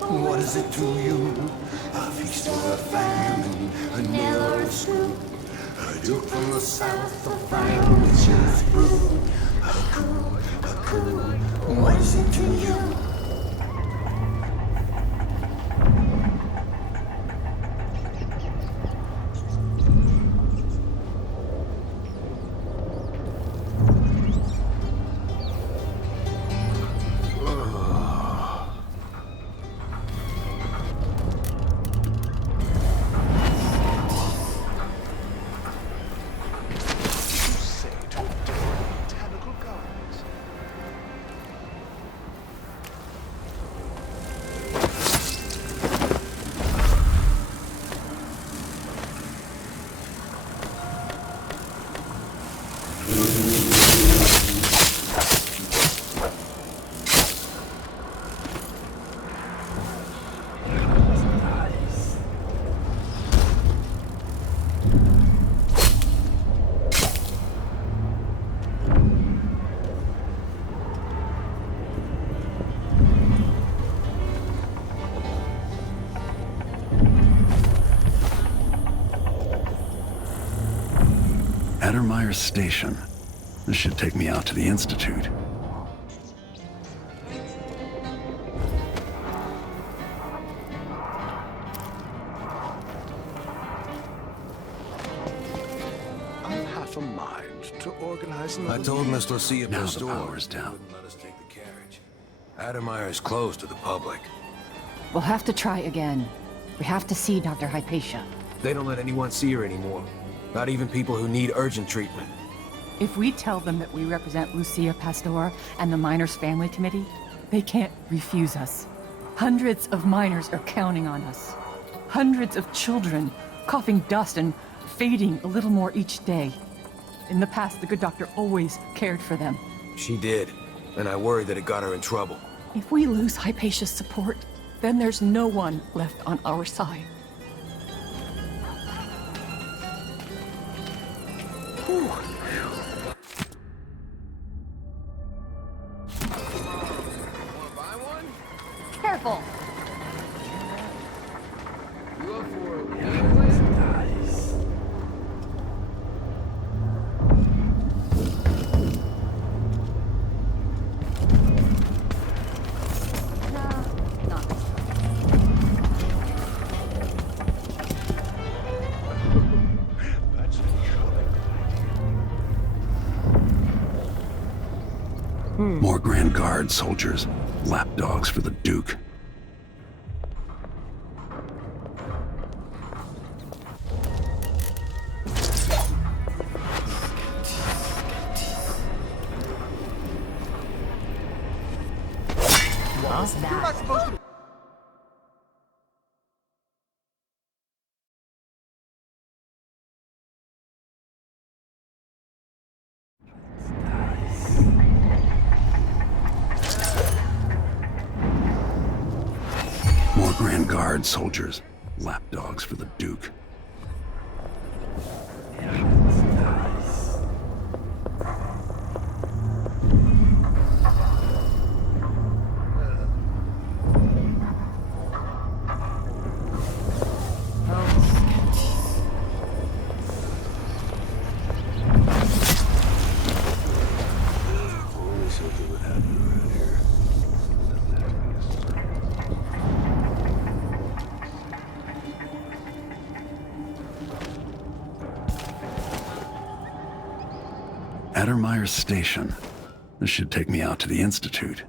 What is it to you? A feast or a famine, a nail or a scoop. A Duke from the south, a fine witch's brew. A coup. What is it to you? Addermeyer Station. This should take me out to the Institute. I've half a mind to organize I another told meeting. Miss Lucia Now the Pastor power's down. wouldn't let us take the carriage. Addermeyer is closed to the public. We'll have to try again. We have to see Dr. Hypatia. They don't let anyone see her anymore. Not even people who need urgent treatment. If we tell them that we represent Lucia Pastor and the Miners Family Committee, they can't refuse us. Hundreds of miners are counting on us. Hundreds of children, coughing dust and fading a little more each day. In the past, the good doctor always cared for them. She did, and I worry that it got her in trouble. If we lose Hypatia's support, then there's no one left on our side. Whew. Careful! More Grand Guard soldiers, lapdogs for the Duke. What was that? You're not supposed to... More Grand Guard soldiers, lapdogs for the Duke. Only something would happen around here. Addermeyer Station. This should take me out to the Institute.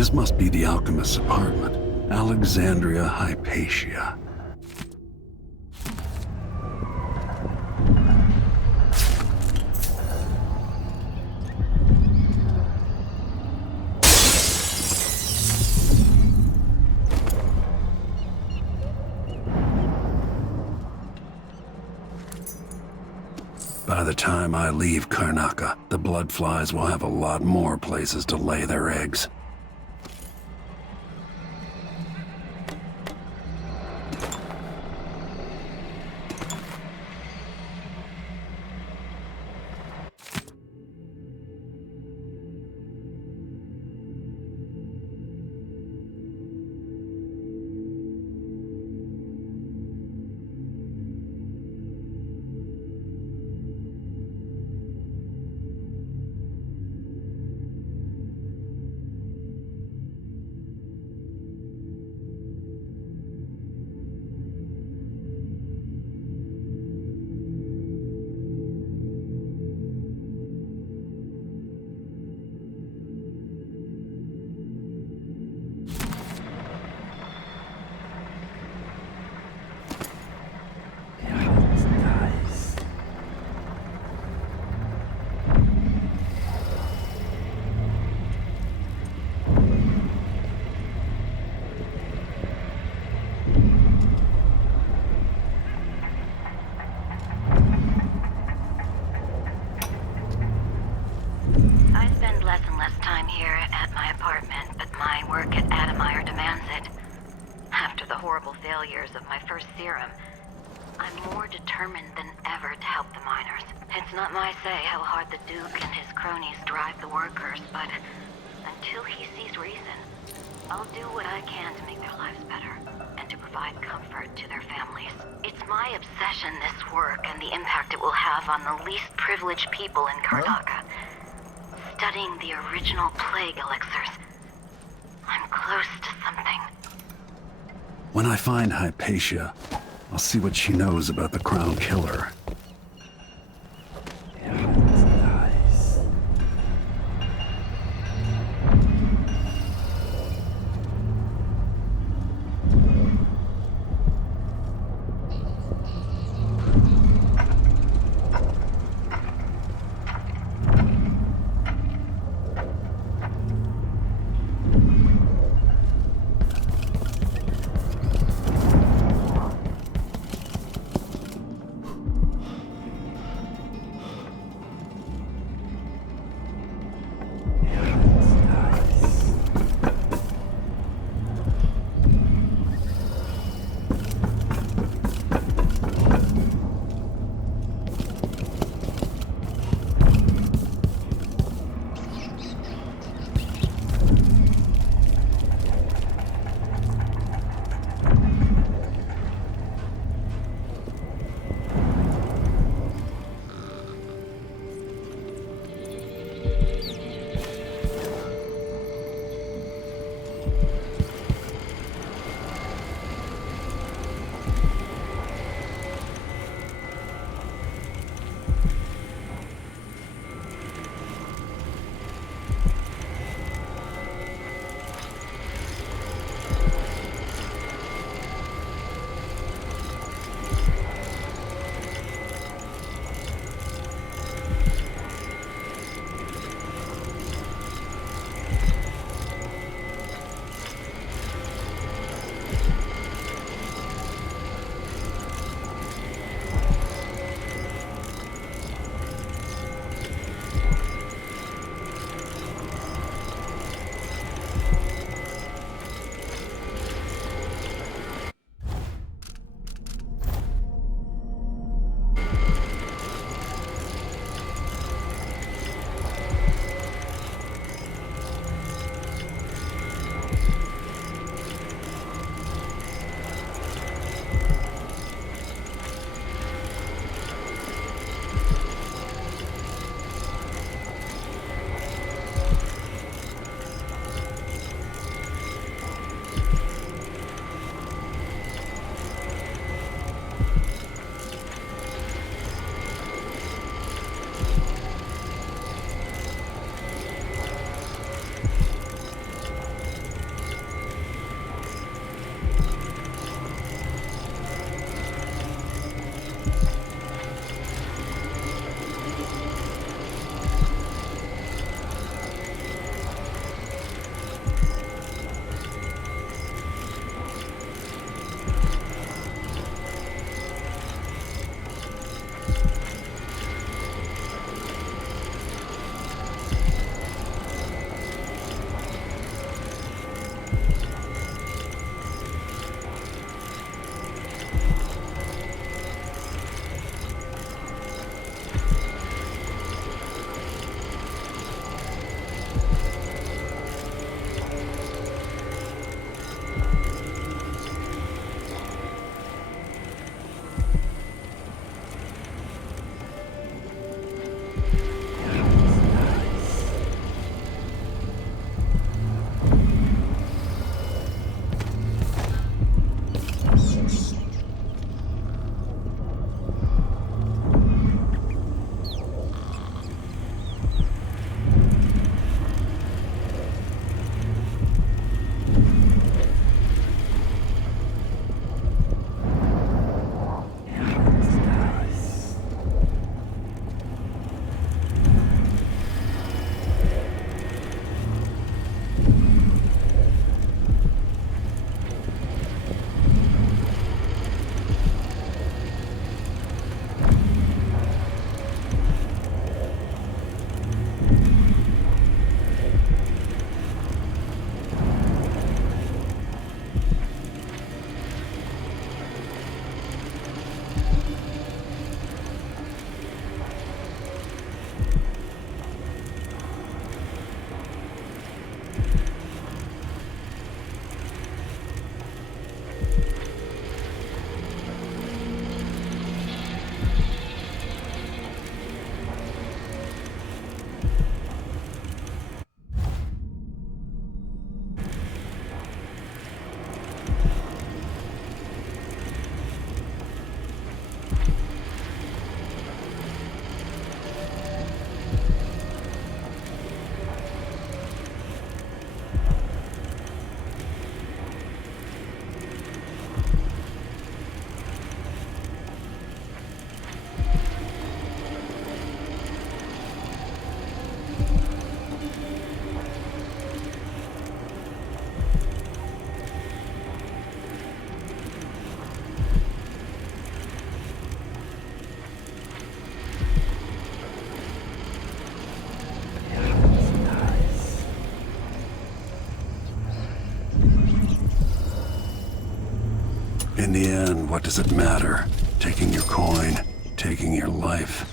This must be the alchemist's apartment. Alexandria Hypatia. By the time I leave Karnaca, the bloodflies will have a lot more places to lay their eggs. failures of my first serum, I'm more determined than ever to help the miners. It's not my say how hard the Duke and his cronies drive the workers, but until he sees reason, I'll do what I can to make their lives better and to provide comfort to their families. It's my obsession, this work, and the impact it will have on the least privileged people in Karnaca. Studying the original plague elixirs. I'm close to something. When I find Hypatia, I'll see what she knows about the Crown Killer. In the end, what does it matter? Taking your coin, taking your life.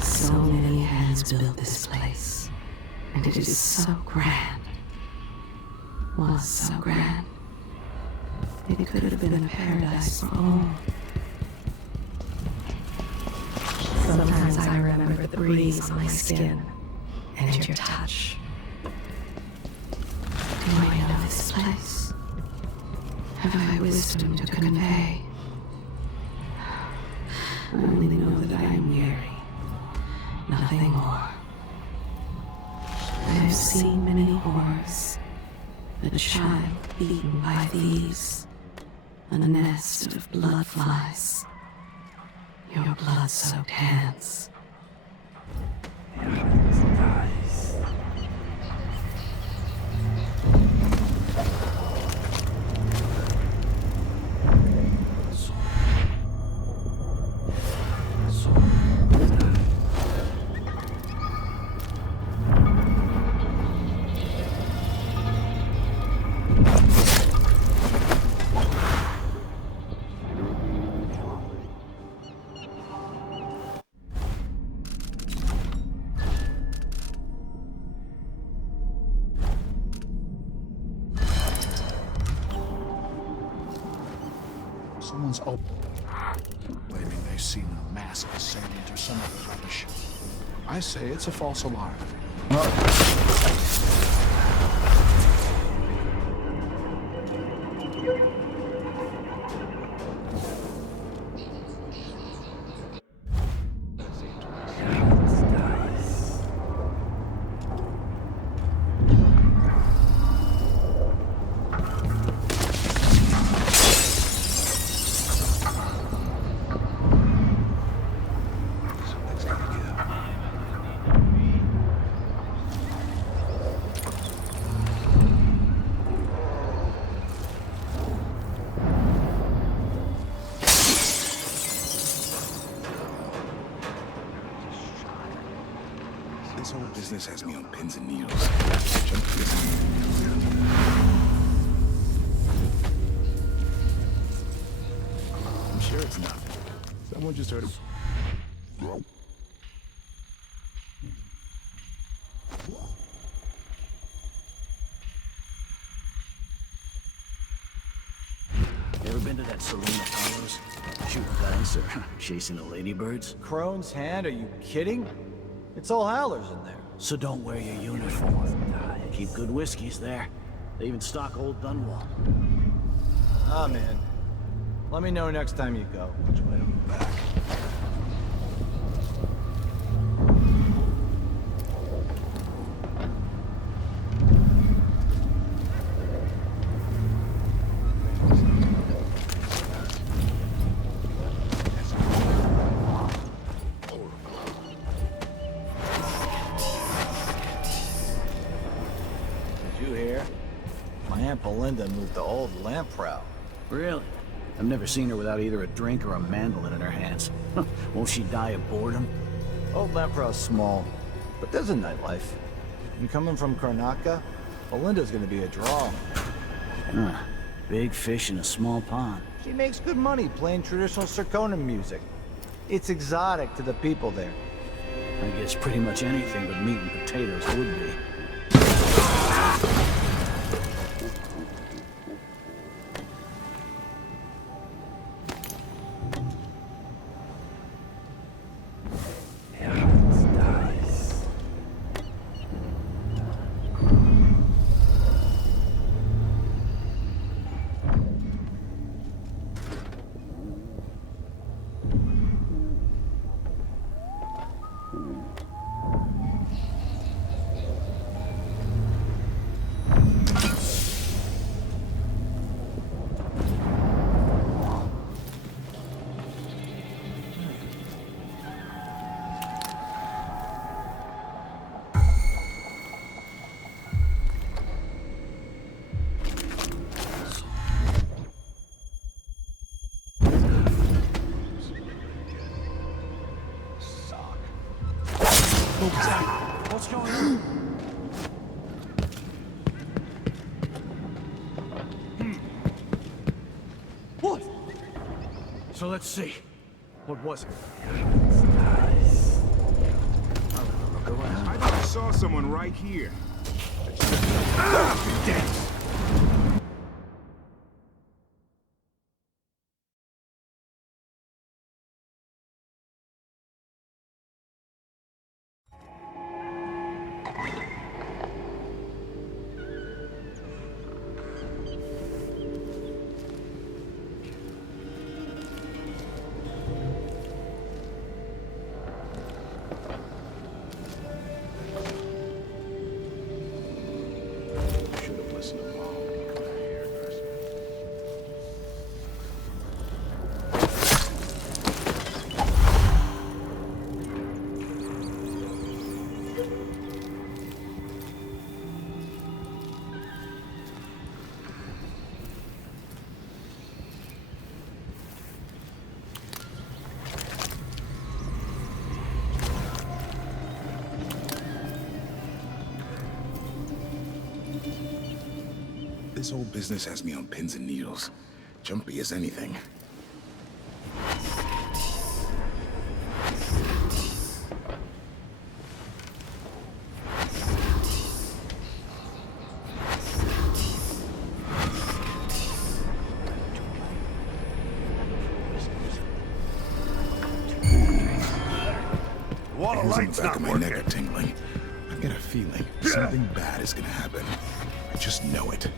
So many hands built this place, and it is so grand. Was so grand. It could have been a paradise for all. Sometimes I remember the breeze on my skin, and your touch. Do I know this place? Have I wisdom to convey? I only know that I am weary. Nothing more. I have seen many horrors. A child beaten by thieves. A nest of blood flies. Your blood-soaked hands. Someone's claiming they've seen a mask salient or some other rubbish. I say it's a false alarm. This whole business has me on pins and needles. I'm sure it's not. Someone just heard it. Ever been to that saloon at Apollo's? Shooting dice or chasing the ladybirds? Crone's Hand? Are you kidding? It's all howlers in there. So don't wear your uniform. Keep good whiskeys there. They even stock old Dunwall. I'm in. Let me know next time you go. Which way I'm back. Belinda moved to old Lamprow. Really? I've never seen her without either a drink or a mandolin in her hands. Won't she die of boredom? Old Lamprow's small, but there's a nightlife. And coming from Karnaka, Belinda's gonna be a draw. Huh. Big fish in a small pond. She makes good money playing traditional Serkonan music. It's exotic to the people there. I guess pretty much anything but meat and potatoes would be. What was that? What's going on? What? So let's see. What was it? I thought I saw someone right here. Damn. This whole business has me on pins and needles. Jumpy as anything. Wall of Hairs on light's the back not of my working. neck are tingling. I get a feeling something bad is gonna happen. I just know it.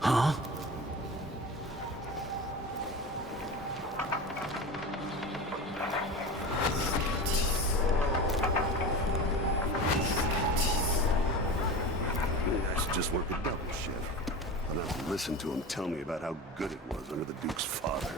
Huh? Listen to him tell me about how good it was under the Duke's father.